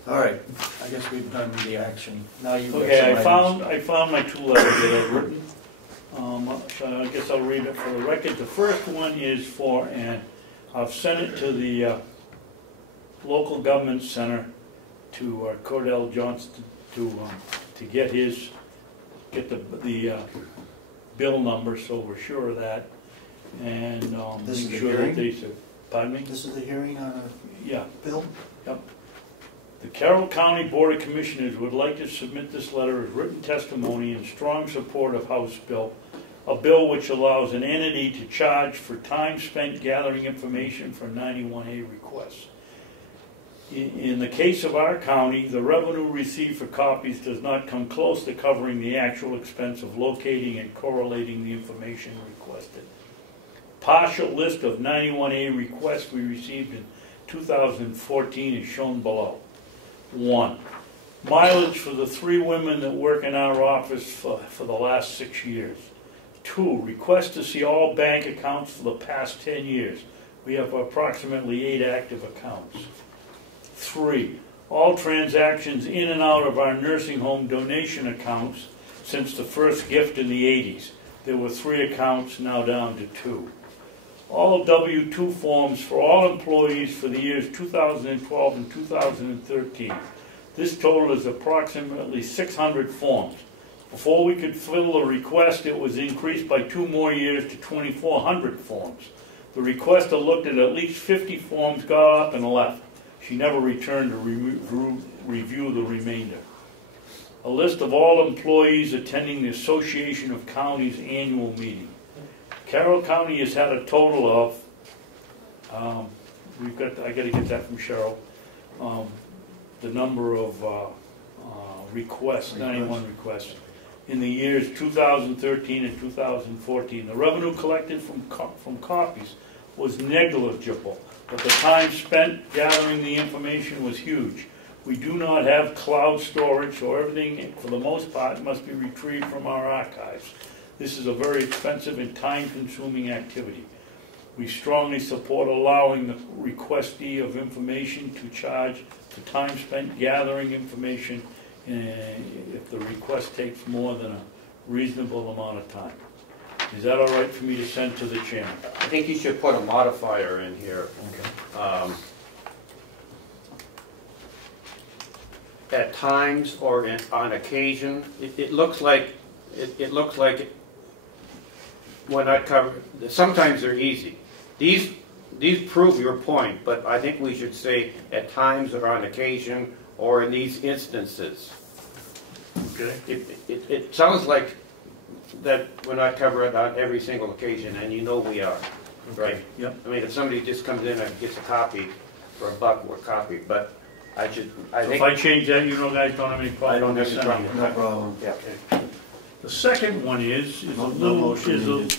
All right, I guess we've done the action. Now you've got Okay, some I found my two letters that I've written. So I guess I'll read it for the record. The first one is for, and I've sent it to the local government center to Cordell Johnston to get the bill number, so we're sure of that. And This is make the sure that hearing? they said, pardon me? This is the hearing on Yeah. a bill? Yep. The Carroll County Board of Commissioners would like to submit this letter as written testimony in strong support of House Bill, a bill which allows an entity to charge for time spent gathering information for 91A requests. In the case of our county, the revenue received for copies does not come close to covering the actual expense of locating and correlating the information requested. Partial list of 91A requests we received in 2014 is shown below. 1. Mileage for the 3 women that work in our office for the last 6 years. 2. Request to see all bank accounts for the past 10 years. We have approximately 8 active accounts. 3. All transactions in and out of our nursing home donation accounts since the first gift in the 80s. There were 3 accounts, now down to 2. All W-2 forms for all employees for the years 2012 and 2013. This total is approximately 600 forms. Before we could fill a request, it was increased by 2 more years to 2,400 forms. The requester looked at least 50 forms, got up and left. She never returned to review the remainder. A list of all employees attending the Association of Counties annual meeting. Carroll County has had a total of, I got to get that from Cheryl, the number of requests, 91 requests, in the years 2013 and 2014. The revenue collected from copies was negligible, but the time spent gathering the information was huge. We do not have cloud storage, so everything, for the most part, must be retrieved from our archives. This is a very expensive and time-consuming activity. We strongly support allowing the requestee of information to charge the time spent gathering information if the request takes more than a reasonable amount of time. Is that all right for me to send to the chairman? I think you should put a modifier in here. Okay. At times or on occasion, it looks like when I cover. Sometimes they're easy. These prove your point, but I think we should say at times or on occasion or in these instances. Okay. It sounds like that we're not covering it on every single occasion, and you know we are, right? Yep. I mean, if somebody just comes in and gets a copy for $1, we're copied, but I think If I change that, you know, guys don't have any I problem don't with have any sending problem. it. No problem. Yeah. Okay. The second one is a No little motion needed.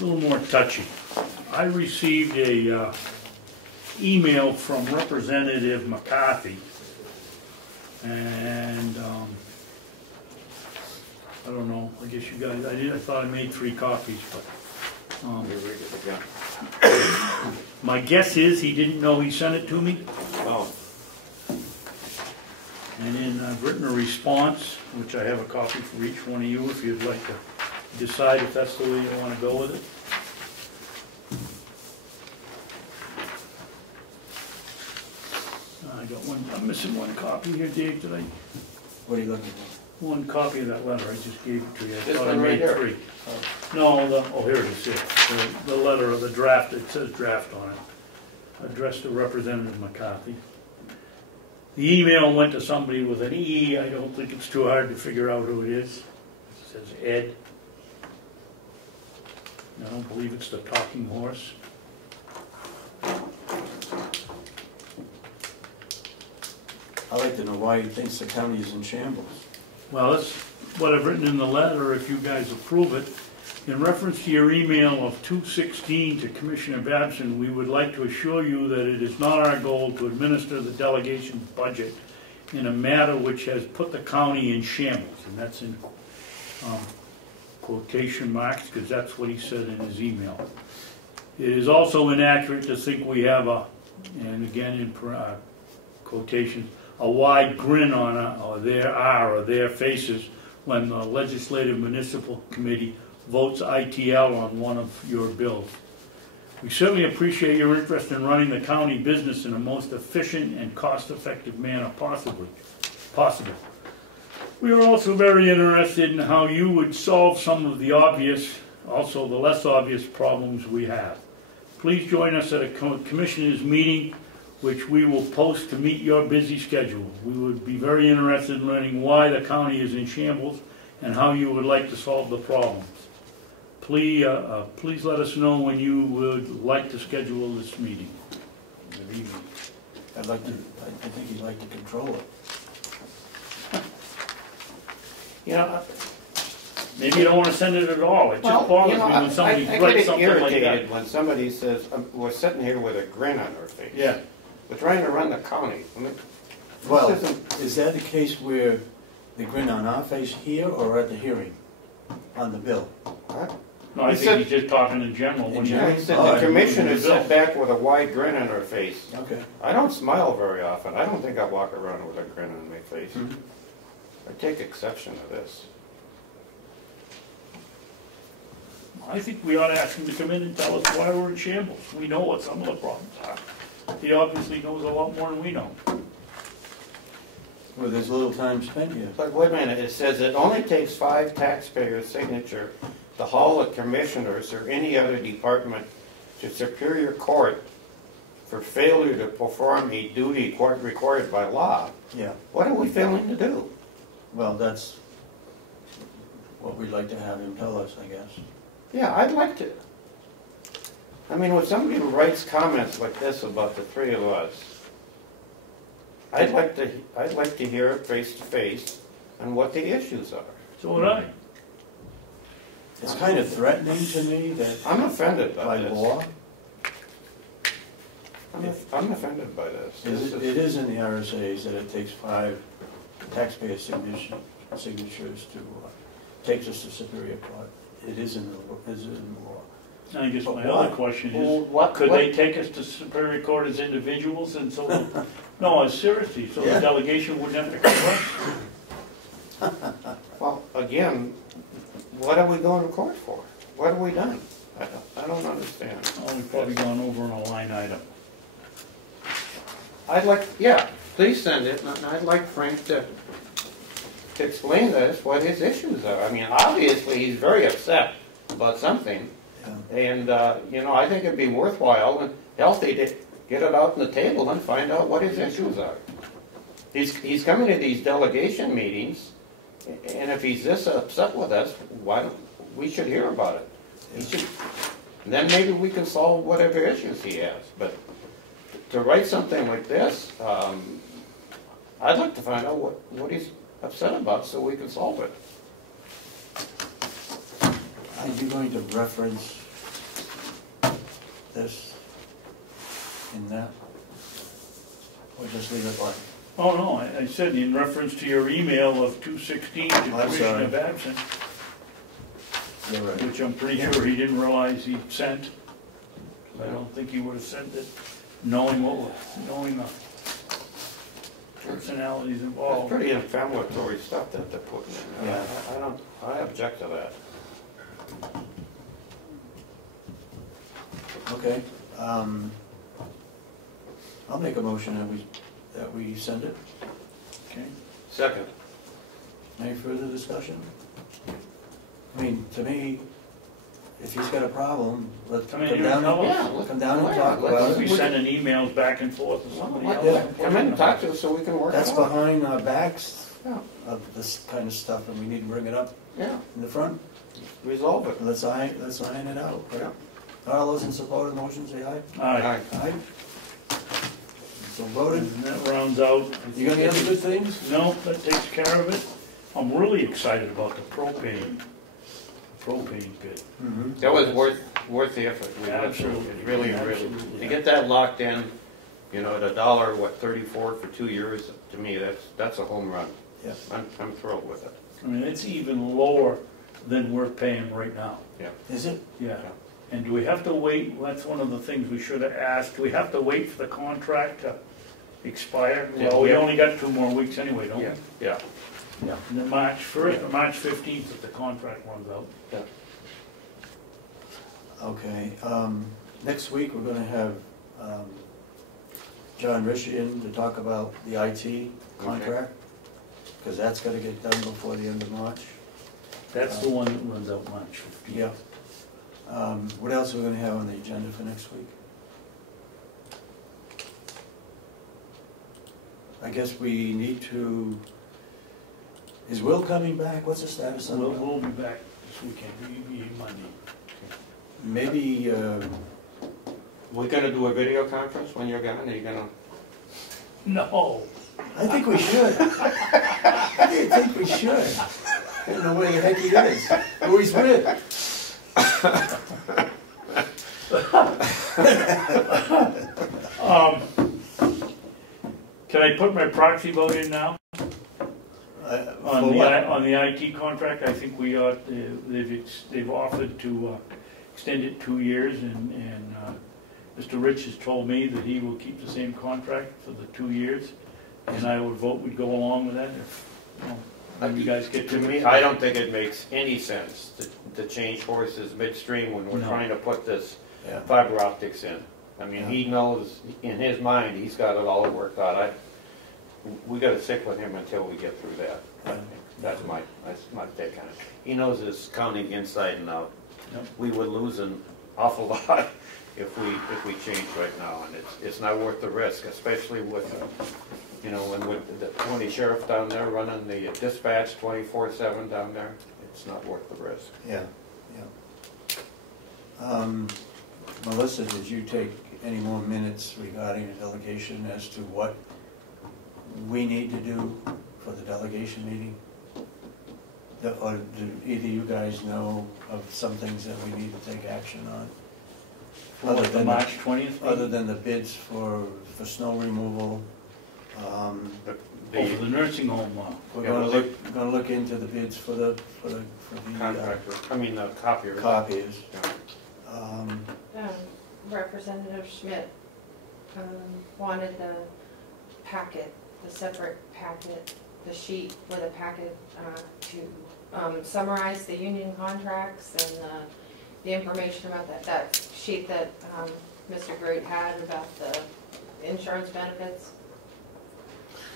little more touchy. I received a email from Representative McCarthy, and I don't know. I guess you guys. I thought I made 3 copies, but. My guess is he didn't know he sent it to me. Oh. And then I've written a response, which I have a copy for each one of you if you'd like to decide if that's the way you want to go with it. I got one, I'm missing one copy here, Dave, did I? What are you looking for? One copy of that letter, I just gave it to you. I This thought I one right made here? 3. No, oh, here it is, here. The letter of the draft, it says draft on it, addressed to Representative McCarthy. The email went to somebody with an E. I don't think it's too hard to figure out who it is. It says Ed. I don't believe it's the talking horse. I'd like to know why he thinks the county is in shambles. Well, that's what I've written in the letter, if you guys approve it. In reference to your email of 2/16 to Commissioner Babson, we would like to assure you that it is not our goal to administer the delegation's budget in a matter which has put the county in shambles, and that's in quotation marks, because that's what he said in his email. It is also inaccurate to think we have and again in quotations, a wide grin on their faces when the Legislative Municipal Committee votes ITL on one of your bills. We certainly appreciate your interest in running the county business in the most efficient and cost-effective manner possible. We are also very interested in how you would solve some of the obvious, also the less obvious problems we have. Please join us at a commissioners meeting, which we will post to meet your busy schedule. We would be very interested in learning why the county is in shambles and how you would like to solve the problems. Please let us know when you would like to schedule this meeting. Good evening. I think he'd like to control it. You know, Maybe you don't want to send it at all. It just bothers me when somebody I writes get something like that. irritated when somebody says, we're sitting here with a grin on our face. Yeah. We're trying to run the county. I mean, Well, this isn't- is that the case where they grin on our face here or at the hearing on the bill? No, I He think said- he's just talking in general. when Yeah, you- he said Oh, the commissioners Bill. sit back with a wide grin on their face. Okay. I don't smile very often. I don't think I walk around with a grin on my face. Mhm. I take exception to this. I think we ought to ask him to come in and tell us why we're in shambles. We know what some of the problems are. He obviously knows a lot more than we know. Well, there's little time spent here. But wait a minute, it says it only takes 5 taxpayers' signature to haul the commissioners or any other department to Superior Court for failure to perform a duty required by law, Yeah, what are we failing to do? well, that's what we'd like to have him tell us, I guess. Yeah, I'd like to. I mean, when somebody writes comments like this about the three of us, I'd like to hear it face to face on what the issues are. So would I. It's kind of threatening to me that I'm offended by by this. law, I'm offended by this. it is in the RSA's that it takes 5 taxpayer signatures to take this to Superior Court. It is in the law. I guess my But other why? question Well, is, could they take us to Superior Court as individuals and so, no, seriously, so Yeah. the delegation wouldn't have to come us? Well, again, what are we going to court for? What have we done? I don't understand. Oh, we've probably gone over on a line item. I'd like, yeah, please send it, and I'd like Frank to explain to us what his issues are. I mean, obviously, he's very upset about something, Yeah. and, you know, I think it'd be worthwhile and healthy to get it out on the table and find out what his issues are. He's coming to these delegation meetings, and if he's this upset with us, we should hear about it. He should, and then maybe we can solve whatever issues he has, but to write something like this, I'd like to find out what he's upset about so we can solve it. Are you going to reference this in that? Or just leave it blank? Oh, no, I said in reference to your email of 2/16 to I'm sorry. Commissioner Babson, You're right. which I'm pretty sure he didn't realize he sent. I don't think he would have sent it, knowing the personalities It's involved. pretty inflammatory stuff that they're putting in. Yeah. I object to that. Okay, I'll make a motion that we send it. Okay. Second. Any further discussion? I mean, to me, if he's got a problem, let's Come come in here down, and tell us. Yeah, come down and let's- talk let's- about Let's be it. sending emails back and forth to somebody else. Yeah. Come in and talk to us so we can work it out. That's behind our backs Yeah, of this kind of stuff, and we need to bring it up yeah, in the front. resolve it. Let's iron it out, right? All those in support of the motion, say aye. Aye. Aye. So voted. And that rounds out. You got any other good things? No, that takes care of it. I'm really excited about the propane bid. Mm-hmm. That was worth the effort. We went through. Absolutely. Really. Absolutely. To get that locked in, you know, at $1.34 for 2 years, to me, that's a home run. Yeah. I'm thrilled with it. I mean, it's even lower than we're paying right now. Yeah. Is it? Yeah. And do we have to wait? That's one of the things we should have asked. Do we have to wait for the contract to expire? Yeah. Well, we only got 2 more weeks anyway, don't we? Yeah. Yeah. And then March 1st or March 15th if the contract runs out. Yeah. Okay, next week, we're gonna have, John Rishi in to talk about the IT contract, because that's gotta get done before the end of March. That's the one that runs out March 15th. Yeah. What else are we gonna have on the agenda for next week? I guess we need to, is Will coming back? What's the status on Will? We'll be back this weekend, maybe Monday. Maybe, We're gonna do a video conference when you're gone, are you gonna? No. I think we should. I think we should. I don't know where the heck he is, who he's with. Can I put my proxy vote in now? On For what? the IT contract, I think we ought, they've offered to extend it 2 years, and Mr. Rich has told me that he will keep the same contract for the 2 years, and I would vote we'd go along with that if, you guys get To to me, it. I don't think it makes any sense to change horses midstream when we're No. trying to put this Yeah. fiber optics in. I mean, Yeah. he knows, in his mind, he's got it all worked out. We gotta stick with him until we get through that. Yeah. That's my take on it. He knows this county inside and out. Yep. We would lose an awful lot if we change right now, and it's not worth the risk, especially with, you know, when with the county sheriff down there running the dispatch 24/7 down there, it's not worth the risk. Yeah, yeah. Melissa, did you take any more minutes regarding the delegation as to what we need to do for the delegation meeting? Or do either you guys know of some things that we need to take action on? For the March 20th? Other than the bids for snow removal, Oh, for the nursing home one. we're Yeah, gonna well, look into the bids for the Contractor, I mean, the copier. copies. Yeah. Representative Schmidt wanted the packet, the separate packet, the sheet with a packet to summarize the union contracts and the information about that sheet that Mr. Groot had about the insurance benefits.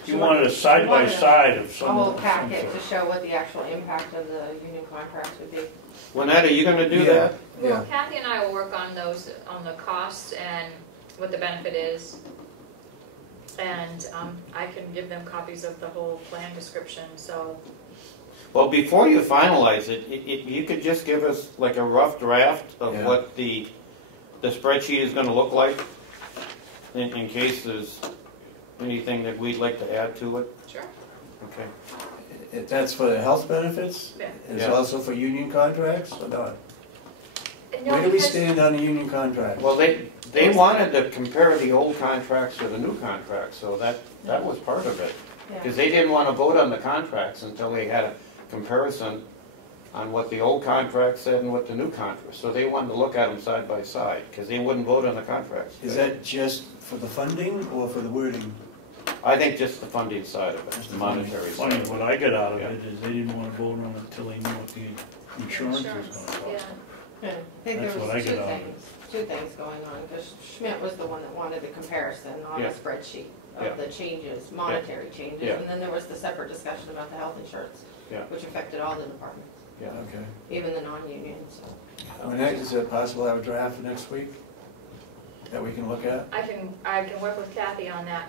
You wanted a side-by-side of A some. whole some packet sort. to show what the actual impact of the union contracts would be. Lynette, are you gonna do Yeah, that? yeah. Well, Kathy and I will work on those, on the costs and what the benefit is. And I can give them copies of the whole plan description, so. Well, before you finalize it, you could just give us like a rough draft of Yeah. what the spreadsheet is gonna look like, in case there's anything that we'd like to add to it. Sure. Okay. That's for the health benefits? Yeah. It's Yeah. also for union contracts or not? No, Where do we because- stand on the union contract? Well, they wanted to compare the old contracts to the new contracts, so that was part of it. Yeah. Because they didn't want to vote on the contracts until they had a comparison on what the old contract said and what the new contract. So they wanted to look at them side by side, because they wouldn't vote on the contracts. Is that just for the funding or for the wording? I think just the funding side of it, Just the the funding. monetary Funny, side. what I got out of Yeah. it is they didn't want to vote on it until they knew what the insurance was gonna Yeah. cost. I think there That's was what I get out of two things going on, because Schmidt was the one that wanted the comparison on the Yeah. spreadsheet Yeah. of the changes, monetary changes, Yeah. and then there was the separate discussion about the health insurance, Yeah. which affected all the departments, Yeah. Okay. even the non-union, so. Is it possible to have a draft for next week that we can look at? I can work with Kathy on that,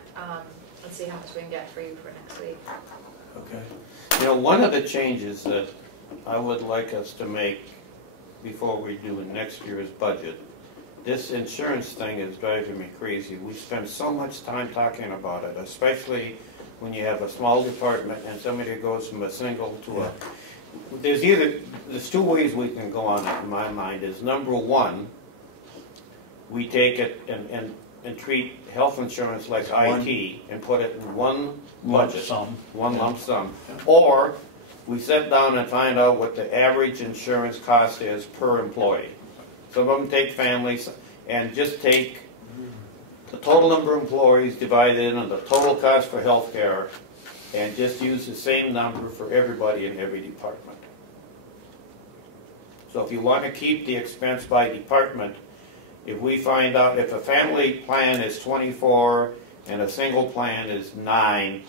and see how much we can get for you for next week. Okay. You know, one of the changes that I would like us to make before we do next year's budget, this insurance thing is driving me crazy. We spend so much time talking about it, especially when you have a small department and somebody goes from a single to a... There's two ways we can go on it, in my mind, is number one, we take it and treat health insurance like IT and put it in one Lump budget. sum. One lump sum. Or we sit down and find out what the average insurance cost is per employee. Some of them take families and just take the total number of employees divided into the total cost for health care and just use the same number for everybody in every department. So if you want to keep the expense by department, if we find out if a family plan is 24 and a single plan is 9,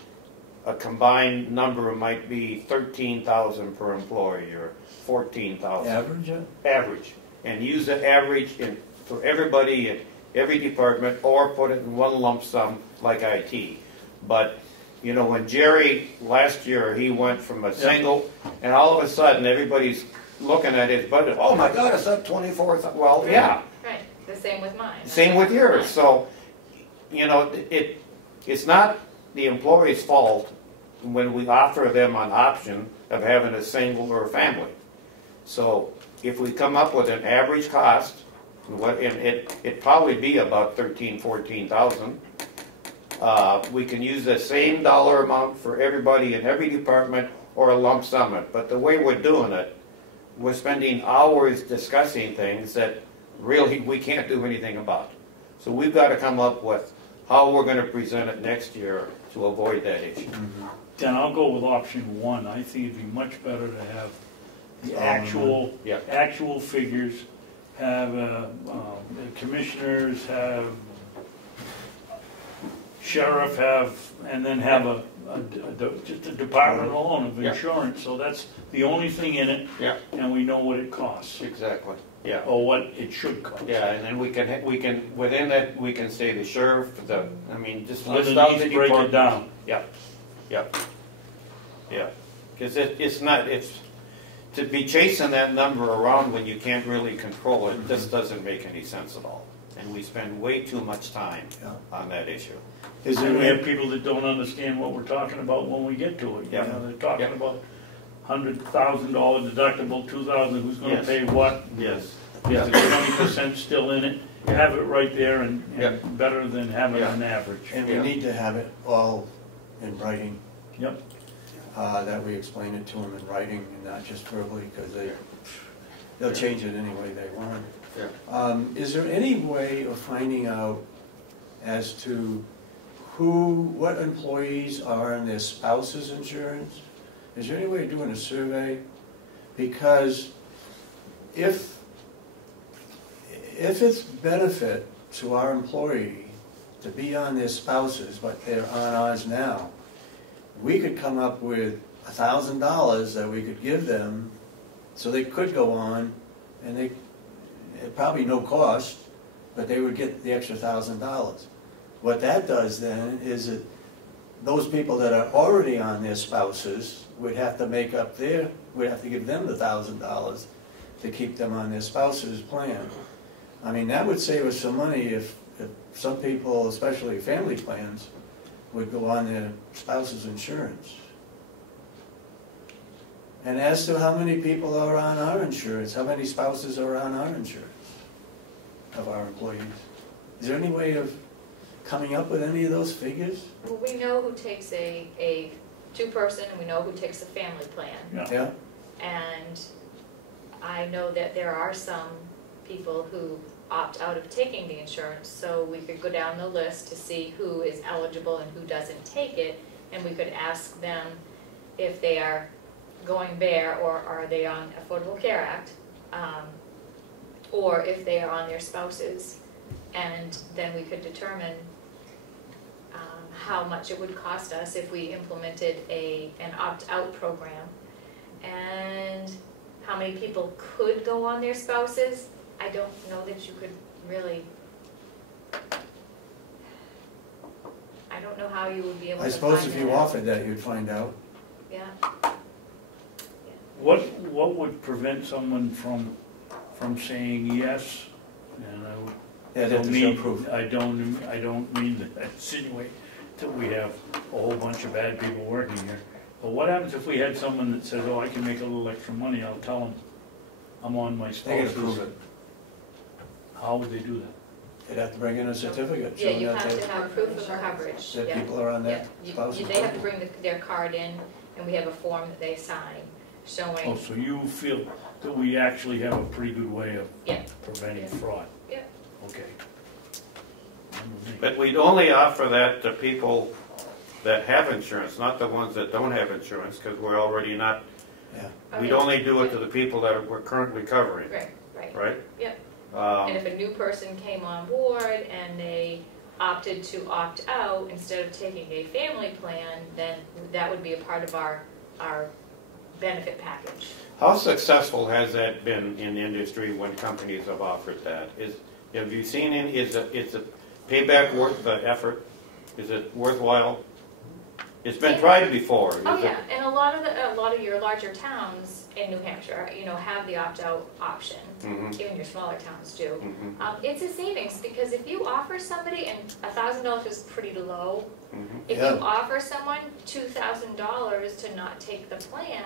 a combined number might be 13,000 per employee or 14,000. Average it? Average. And use the average for everybody in every department, or put it in one lump sum like IT. But, you know, when Jerry, last year, he went from a single, and all of a sudden, everybody's looking at his budget, oh my God, it's up 24,000. Well, yeah. Right, the same with mine. Same with yours. So, you know, it's not the employee's fault when we offer them an option of having a single or a family. So if we come up with an average cost, and it'd probably be about 13,000, 14,000. We can use the same dollar amount for everybody in every department or a lump sum it. But the way we're doing it, we're spending hours discussing things that really we can't do anything about. So we've got to come up with how we're going to present it next year to avoid that issue. Then I'll go with option one. I think it'd be much better to have the actual, Yeah. actual figures, have the commissioners, have sheriff, have, and then have just a department alone of Yeah. insurance. So that's the only thing in it, Yeah, and we know what it costs. exactly. Yeah. or what it should cost. Yeah, and then we can, within that, we can say the sheriff, I mean, just list out the Underneath, break it departments. down. Yeah. Because it's not, to be chasing that number around when you can't really control it, this doesn't make any sense at all. And we spend way too much time on that issue. Is And we there, have people that don't understand what we're talking about when we get to it. You Yeah. know, they're talking Yeah. about $100,000 deductible, 2,000, who's gonna Yes. pay what? Yes. Is the 20% still in it? Have it right there and Yeah. better than having Yeah. an average. and we need to have it all in writing, Yep. that we explain it to them in writing and not just verbally, because they'll change it any way they want. Yeah. Is there any way of finding out as to what employees are on their spouse's insurance? Is there any way of doing a survey? Because if it's benefit to our employee to be on their spouses, but they're on ours now, we could come up with $1,000 that we could give them, so they could go on, and probably no cost, but they would get the extra $1,000. What that does then is that those people that are already on their spouses would have to make up we'd have to give them the $1,000 to keep them on their spouse's plan. I mean, that would save us some money if some people, especially family plans, would go on their spouse's insurance. And as to how many people are on our insurance, how many spouses are on our insurance of our employees? Is there any way of coming up with any of those figures? Well, we know who takes a two-person, and we know who takes a family plan. Yeah? And I know that there are some people who opt out of taking the insurance, so we could go down the list to see who is eligible and who doesn't take it, and we could ask them if they are going bare or are they on Affordable Care Act, or if they are on their spouses, and then we could determine how much it would cost us if we implemented an opt-out program, and how many people could go on their spouses. I don't know that you could really, I don't know how you would be able to I find suppose if you that out. offered that, you'd find out. Yeah. What would prevent someone from saying yes? And Yeah, I they have don't to show mean, proof. I don't mean to insinuate that we have a whole bunch of bad people working here. But what happens if we had someone that says, oh, I can make a little extra money, I'll tell them I'm on my They gotta prove spouse's. it. How would they do that? They'd have to bring in a certificate Yeah, showing you that have to have proof of coverage, that yeah. people are on Yeah, their you- spouse's. they have to bring their card in, and we have a form that they sign Oh, showing, so you feel that we actually have a pretty good way of yeah, preventing Yeah. fraud? Yeah. Okay. Fine with me. But we'd only offer that to people that have insurance, not the ones that don't have insurance, because we're already not, Yeah. we'd only do it to the people that we're currently covering, right. right? Yep. Um, And if a new person came on board and they opted to opt out instead of taking a family plan, then that would be a part of our benefit package. How successful has that been in the industry when companies have offered that? Have you seen any, is the payback worth the effort? Is it worthwhile? It's been tried before. Oh, is it? yeah, and a lot of your larger towns in New Hampshire, have the opt-out option. Mhm. Even your smaller towns do. Mhm. It's a savings, because if you offer somebody, and $1,000 is pretty low, Mhm. if Yeah. you offer someone $2,000 to not take the plan,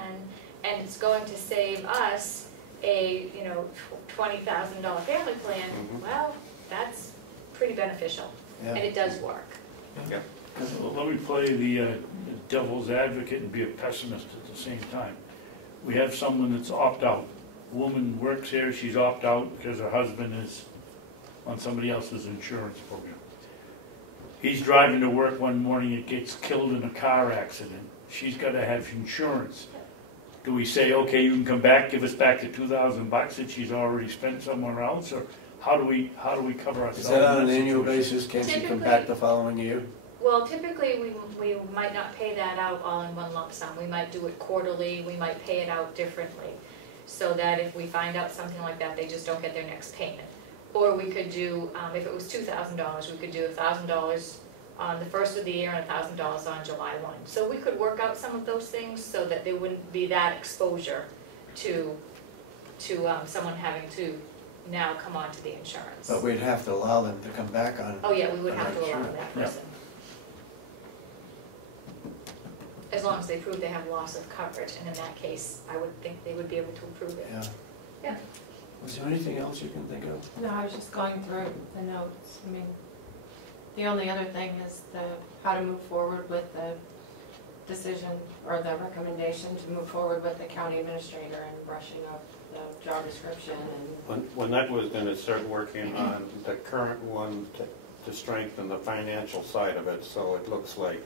and it's going to save us a, $20,000 family plan, Mhm. well, that's pretty beneficial, and Yeah. it does work. Well, let me play the devil's advocate and be a pessimist at the same time. We have someone that's opt-out. A woman works here, she's opt-out because her husband is on somebody else's insurance program. He's driving to work one morning and gets killed in a car accident. She's got to have insurance. Do we say, okay, you can come back, give us back the $2,000 that she's already spent somewhere else, or how do we cover ourselves? Is that on in an that annual situation? basis? Can't you come Typically- back the following year? Well, typically, we might not pay that out all in one lump sum. We might do it quarterly, we might pay it out differently. so that if we find out something like that, they just don't get their next payment. Or we could do, if it was $2,000, we could do $1,000 on the first of the year and $1,000 on July 1. So we could work out some of those things so that there wouldn't be that exposure to someone having to now come onto the insurance. But we'd have to allow them to come back on. Oh yeah, we would have to allow Sure. that Yeah. person. As long as they prove they have loss of coverage, and in that case, I would think they would be able to approve it. Yeah. Yeah. Was there anything else you can think of? No, I was just going through the notes. I mean, the only other thing is how to move forward with the decision or the recommendation to move forward with the county administrator and brushing up the job description and. When that was gonna start working on the current one to strengthen the financial side of it, so it looks like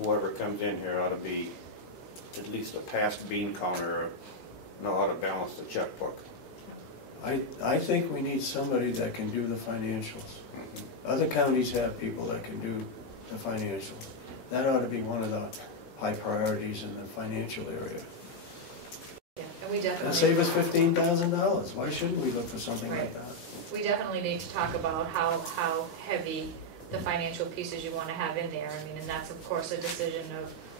whoever comes in here ought to be at least a past bean counter, know how to balance the checkbook. I think we need somebody that can do the financials. Other counties have people that can do the financials. That ought to be one of the high priorities in the financial area. Yeah, and we definitely. That'll save us $15,000. Why shouldn't we look for something like Right. that? We definitely need to talk about how heavy the financial pieces you want to have in there. I mean, and that's of course a decision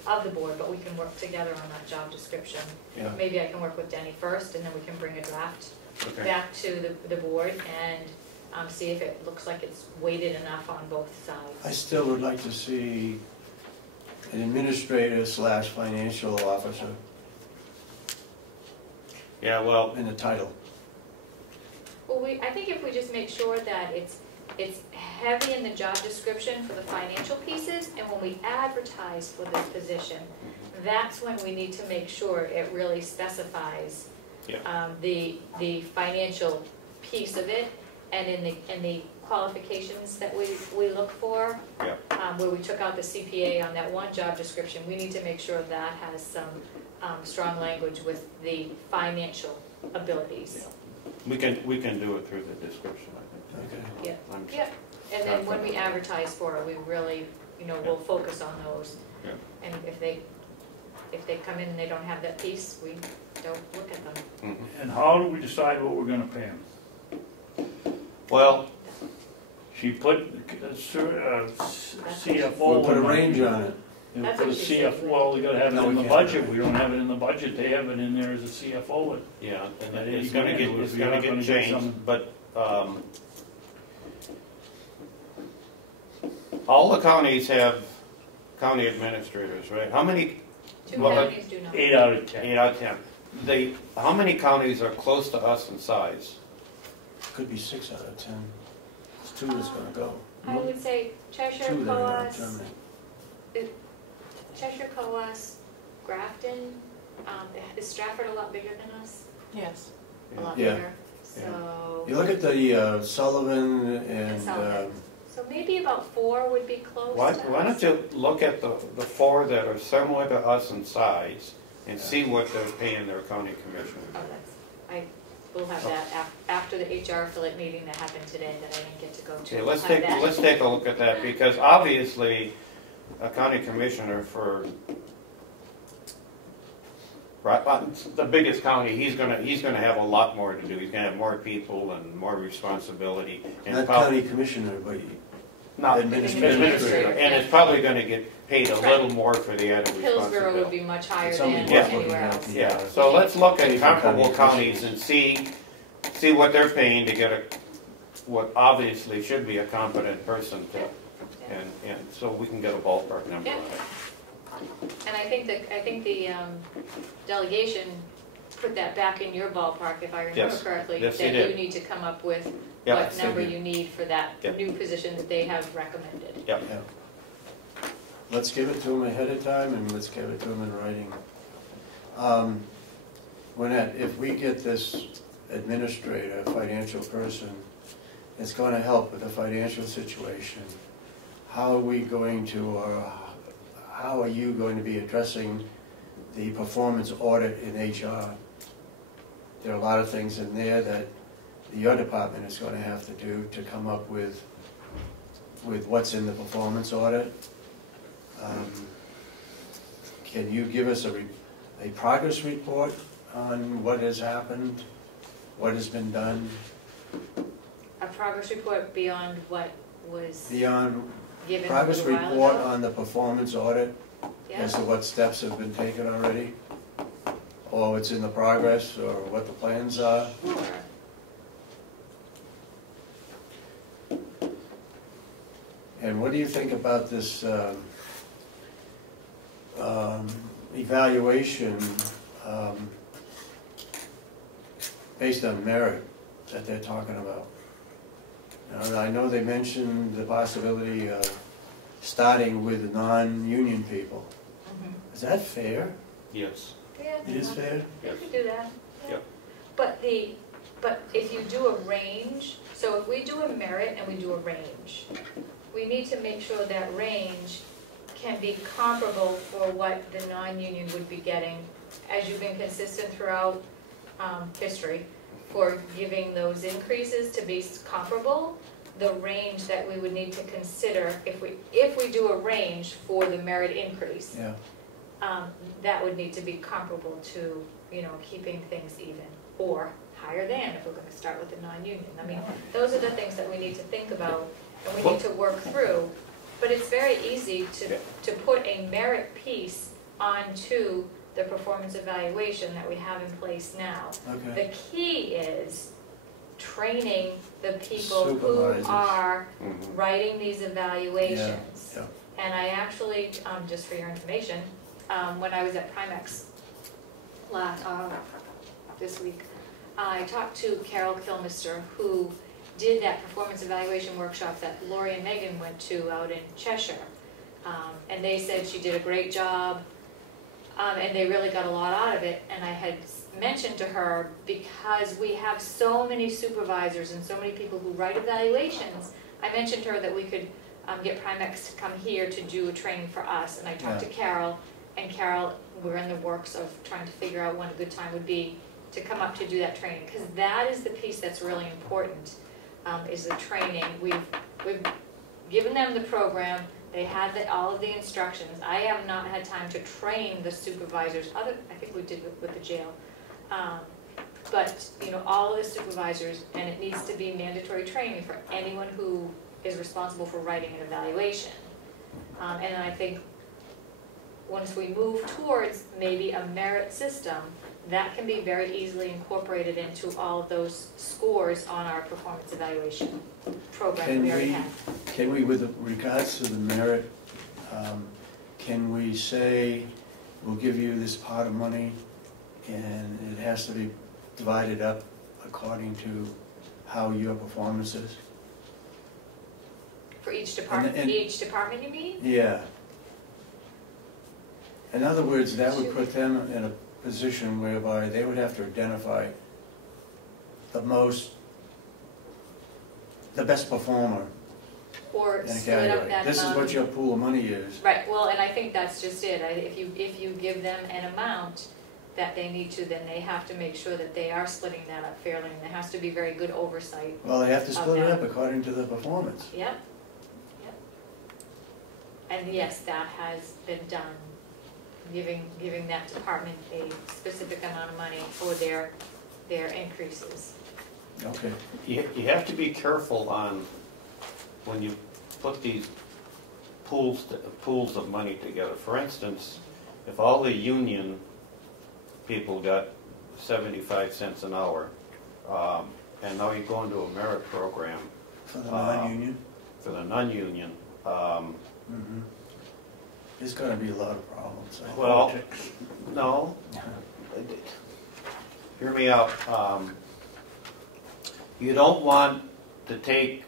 of the board, but we can work together on that job description. Yeah. Maybe I can work with Denny first, and then we can bring a draft Okay. back to the board and see if it looks like it's weighted enough on both sides. I still would like to see an administrator / financial officer Yeah, well, in the title. Well, I think if we just make sure that it's heavy in the job description for the financial pieces, and when we advertise for this position, that's when we need to make sure it really specifies Yeah. the financial piece of it, and in the qualifications that we look for, Yeah. where we took out the CPA on that one job description, we need to make sure that has some strong language with the financial abilities. we can do it through the description, I think. Okay. Yeah. I'm- Yeah, and then when we advertise for it, we really, we'll focus on those. Yeah. And if they come in and they don't have that piece, we don't look at them. Mhm. And how do we decide what we're gonna pay them? Well, She put CFO. We'll put a in range there. on it. And That's put a what she said. CFO, well, we gotta have it No, in we the can't. budget, we don't have it in the budget, they have it in there as a CFO. yeah, and Yeah, it's you gonna can get, do it it's if you're gonna not get gonna do changed, something. but, all the counties have county administrators, right? How many, Two Well, counties do not. 8 out of 10. 8 out of 10. How many counties are close to us in size? Could be 6 out of 10. There's 2 that's gonna go. I would say Cheshire, 2 that are gonna Coas, terminate. Cheshire, Coas, Grafton, is Stratford a lot bigger than us? Yes. A lot Yeah. bigger, so. You look at the Sullivan and, Sullivan. So maybe about 4 would be close to Why us. don't you look at the 4 that are similar to us in size and see what they're paying their county commissioners? Oh, I will have that after the HR affiliate meeting that happened today that I didn't get to go to. Okay, We'll let's have that. take a look at that, because obviously, a county commissioner for the biggest county, he's gonna have a lot more to do. He's gonna have more people and more responsibility. And not county commissioner, but not administrator. administrator, and it's probably gonna get paid a little more for the added Hillsborough would responsibility. be much higher Somebody than else anywhere wouldn't have else. to- Yeah, so let's look Pay at for comparable county counties commissioners. and see what they're paying to get what obviously should be a competent person to, and so we can get a ballpark number on it. And I think the delegation put that back in your ballpark, if I remember Yes. correctly. Yes, they That did. you need to come up with Yeah, what they number did. you need for that Yeah. new position that they have recommended. Yep. Yeah. Let's give it to them ahead of time and let's give it to them in writing. Lynette, if we get this administrator, financial person, it's going to help with the financial situation, how are we going to, or how are you going to be addressing the performance audit in HR? There are a lot of things in there that your department is going to have to do to come up with what's in the performance audit. Can you give us a progress report on what has happened, what has been done, A progress report beyond what was beyond given a progress little while report ago? on the performance audit Yeah. as to what steps have been taken already? Or what's in the progress, or what the plans are? Sure. And what do you think about this evaluation based on merit that they're talking about? Now, I know they mentioned the possibility of starting with non-union people. Mhm. Is that fair? Yes. Yeah. It is fair? You could do that. Yeah. Yep. But if you do a range, so if we do a merit and we do a range, we need to make sure that range can be comparable for what the non-union would be getting, as you've been consistent throughout history, for giving those increases to be comparable. The range that we would need to consider, if we do a range for the merit increase, Yeah. that would need to be comparable to, keeping things even, or higher than if we're gonna start with the non-union. I mean, those are the things that we need to think about and we need to work through. But it's very easy to put a merit piece onto the performance evaluation that we have in place now. Okay. The key is training the people who Supervisors. are Mhm. writing these evaluations. Yeah, And I actually, just for your information, when I was at Primex this week, I talked to Carroll Kilmister, who did that performance evaluation workshop that Lori and Megan went to out in Cheshire. And they said she did a great job, and they really got a lot out of it. And I had mentioned to her, because we have so many supervisors and so many people who write evaluations, I mentioned to her that we could get Primex to come here to do a training for us. And I talked to Carol, and Carol, we're in the works of trying to figure out when a good time would be to come up to do that training, because that is the piece that's really important, is the training. We've given them the program, they had all of the instructions. I have not had time to train the supervisors, I think we did with the jail. But, all of the supervisors, and it needs to be mandatory training for anyone who is responsible for writing an evaluation. And I think once we move towards maybe a merit system, that can be very easily incorporated into all of those scores on our performance evaluation program that we already have. Can we, with regards to the merit, can we say, we'll give you this pot of money and it has to be divided up according to how your performance is? For each department, each department you mean? Yeah. In other words, that would put them in a position whereby they would have to identify the best performer Or in a split up category. that This is amount. what your pool of money is. Right, well, and I think that's just it. If you give them an amount that they need to, then they have to make sure that they are splitting that up fairly, and there has to be very good oversight. Well, they have to split it Okay. up according to the performance. Yep, yep. And yes, that has been done, giving that department a specific amount of money for their increases. Okay. You have to be careful on, when you put these pools of money together. For instance, if all the union people got 75 cents an hour, and now you go into a merit program For the non-union? for the non-union, Mhm. There's gonna be a lot of problems. I well, think. no, hear me out. You don't want to take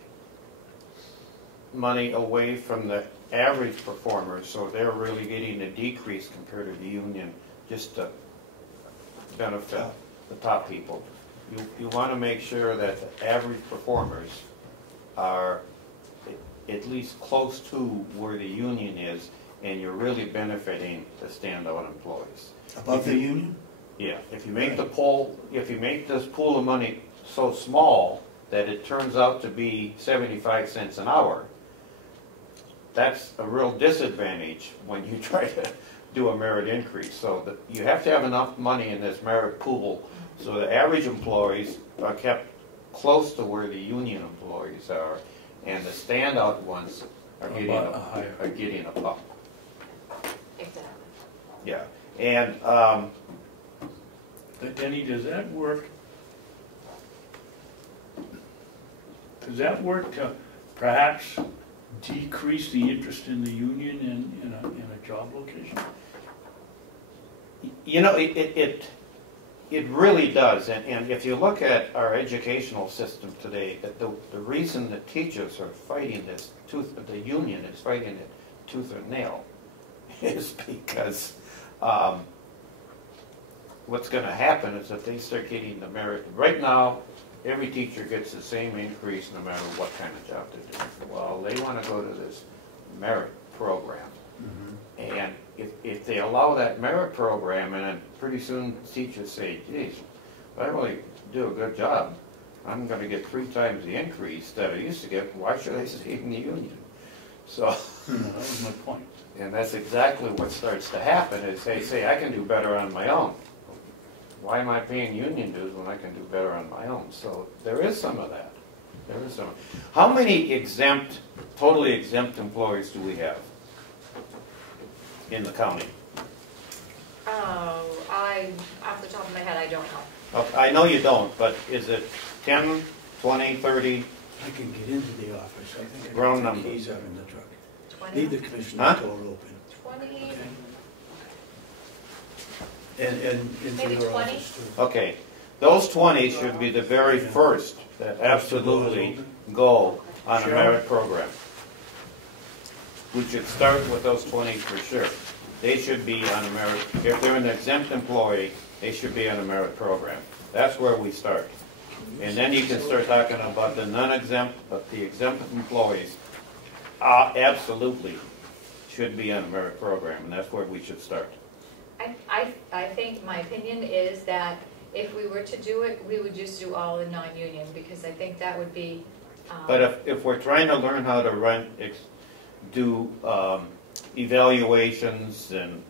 money away from the average performers, so they're really getting a decrease compared to the union, just to benefit the top people. You want to make sure that the average performers are at least close to where the union is, and you're really benefiting the standout employees. Above the union? Yeah, if you make this pool of money so small that it turns out to be 75 cents an hour, that's a real disadvantage when you try to do a merit increase. So that you have to have enough money in this merit pool so the average employees are kept close to where the union employees are, and the standout ones are getting a bump. Exactly. Yeah, and But Denny, does that work? Does that work to perhaps decrease the interest in the union in a job location? you know, it really does. And if you look at our educational system today, the reason that teachers are fighting this the union is fighting it tooth and nail, is because what's going to happen is that they start getting the merit. Right now, every teacher gets the same increase no matter what kind of job they're doing. Well, they want to go to this merit program. Mm-hmm. And if they allow that merit program, and then pretty soon teachers say, geez, if I really do a good job, I'm going to get 3 times the increase that I used to get. Why should I stay in the union? So that was my point. And that's exactly what starts to happen, is they say, I can do better on my own. Why am I paying union dues when I can do better on my own? So there is some of that. There is some. How many exempt, totally exempt employees do we have in the county? Oh, off the top of my head, I don't know. Okay, I know you don't, but is it 10, 20, 30? I can get into the office. I think I Round got the number. keys out in the truck. 20? Leave the commissioner Huh? door open. 20, Okay? And into Maybe your 20? office too. Okay, those 20 should be the very first that absolutely go on a Sure. merit program. We should start with those 20 for sure. They should be on a merit, if they're an exempt employee, they should be on a merit program. That's where we start. And then you can start talking about the non-exempt, but the exempt employees absolutely should be on a merit program, and that's where we should start. I think my opinion is that if we were to do it, we would just do all in non-union, because I think that would be. But if we're trying to learn how to do evaluations and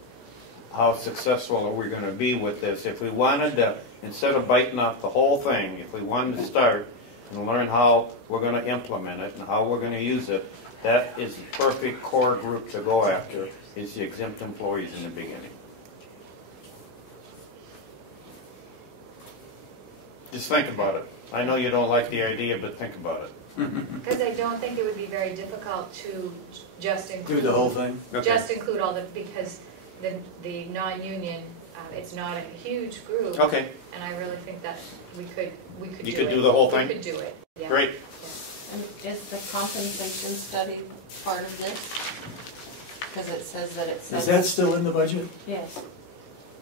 how successful are we going to be with this, if we wanted to, instead of biting off the whole thing, if we wanted to start and learn how we're going to implement it and how we're going to use it, that is the perfect core group to go after, is the exempt employees in the beginning. Just think about it. I know you don't like the idea, but think about it. Because I don't think it would be very difficult to just include. Do the whole thing? Just include all the, because the non-union, it's not a huge group. Okay, And I really think that we could do it. You could do the whole thing? We could do it, yeah. great. And is the compensation study part of this? Because it says that it says. Is that still in the budget? Yes.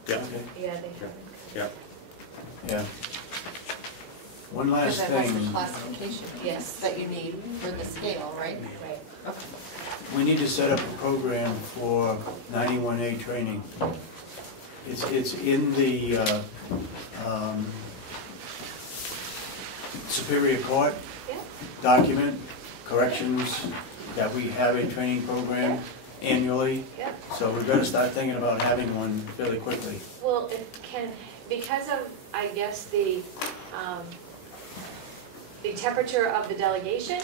Yeah. Okay. Yeah, they have. Yeah. Yeah. One last Because that has the thing. classification Yes. that you need for the scale, right? Right. Okay. We need to set up a program for 91A training. It's in the Superior Court Yeah. document, corrections, that we have a training program annually. Yeah. So we've got to start thinking about having one fairly quickly. Well, it can, because of, I guess, the temperature of the delegation,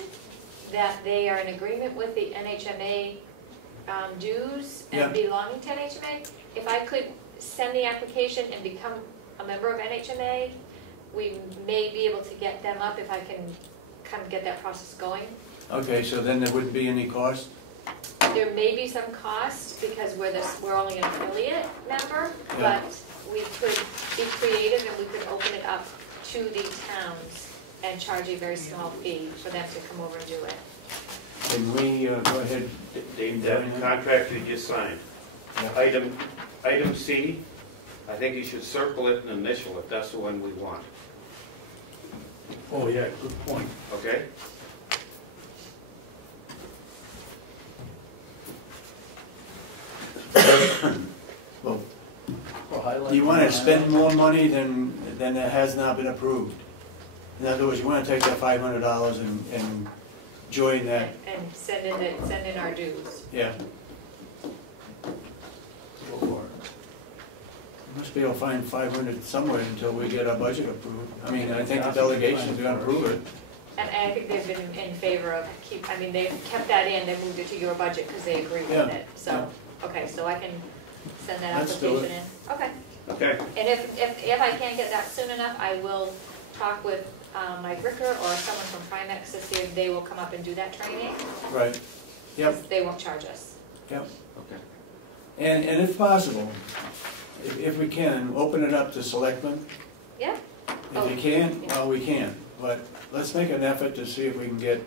that they are in agreement with the NHMA dues Yeah. and belonging to NHMA. If I could send the application and become a member of NHMA, we may be able to get them up if I can kind of get that process going. Okay, so then there wouldn't be any cost? There may be some cost because we're only an affiliate member, Yeah. but we could be creative and we could open it up to the towns and charge a very small fee for them to come over and do it. Can we go ahead? Dave, that contract you just signed, item C, I think you should circle it and initial it. That's the one we want. Oh, yeah, good point. Okay? Well, Well, highlight do you want to that. spend more money than that has not been approved? In other words, you want to take that $500 and join that, And send in our dues. yeah. Go for it. Must be able to find 500 somewhere until we get our budget approved. I mean, I think the delegation's gonna approve it. And I think they've been in favor of they've kept that in, they moved it to your budget because they agree with Yeah, it. So, okay, so I can send that Let's do application in. Okay. Okay. And if I can't get that soon enough, I will talk with Mike Ricker or someone from Primex to see if they will come up and do that training. Right, yep, 'Cause they won't charge us. yep. Okay. And if possible, if we can, open it up to selectmen. Yeah? If you can, well, we can. But let's make an effort to see if we can get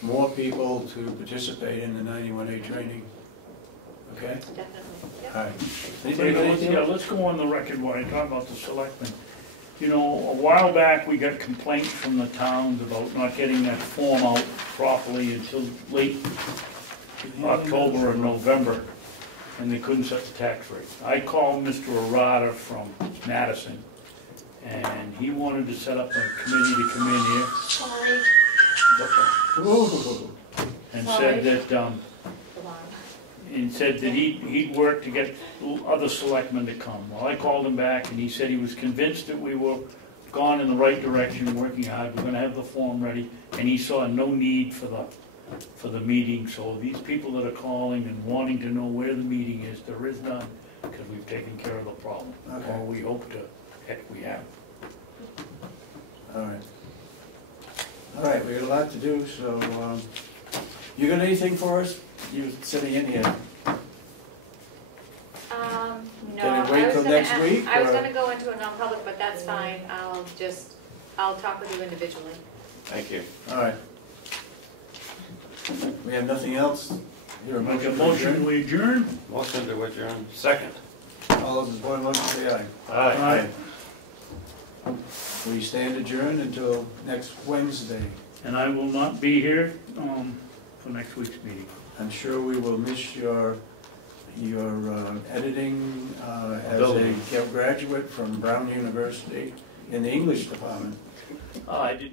more people to participate in the 91A training. Okay? Definitely, yeah. All right. Anybody got anything Yeah, else? let's go on the record while I talk about the selectmen. You know, a while back, we got complaints from the towns about not getting that form out properly until late October or November, and they couldn't set the tax rate. I called Mr. Arata from Madison, and he wanted to set up a committee to come in here Sorry. Ooh. and Sorry. said that, Come on. and said that he'd work to get other selectmen to come. Well, I called him back, and he said he was convinced that we were gone in the right direction, working hard, we're gonna have the form ready, and he saw no need for the meeting. So these people that are calling and wanting to know where the meeting is, there is none, because we've taken care of the problem. Okay. Or we hope to, heck, we have. All right. All right, we got a lot to do, so, you got anything for us? You sitting in here? No. Can it wait I was till gonna next week, I was or- gonna go into a non-public, but that's fine. I'll talk with you individually. Thank you. All right. We have nothing else? Here, Make a to motion, adjourn? we adjourn? Motion to adjourn. Second. All those in favor, motion say aye. Aye. We stand adjourned until next Wednesday. And I will not be here, for next week's meeting. I'm sure we will miss your editing as Building. a graduate from Brown University in the English department. I didn't.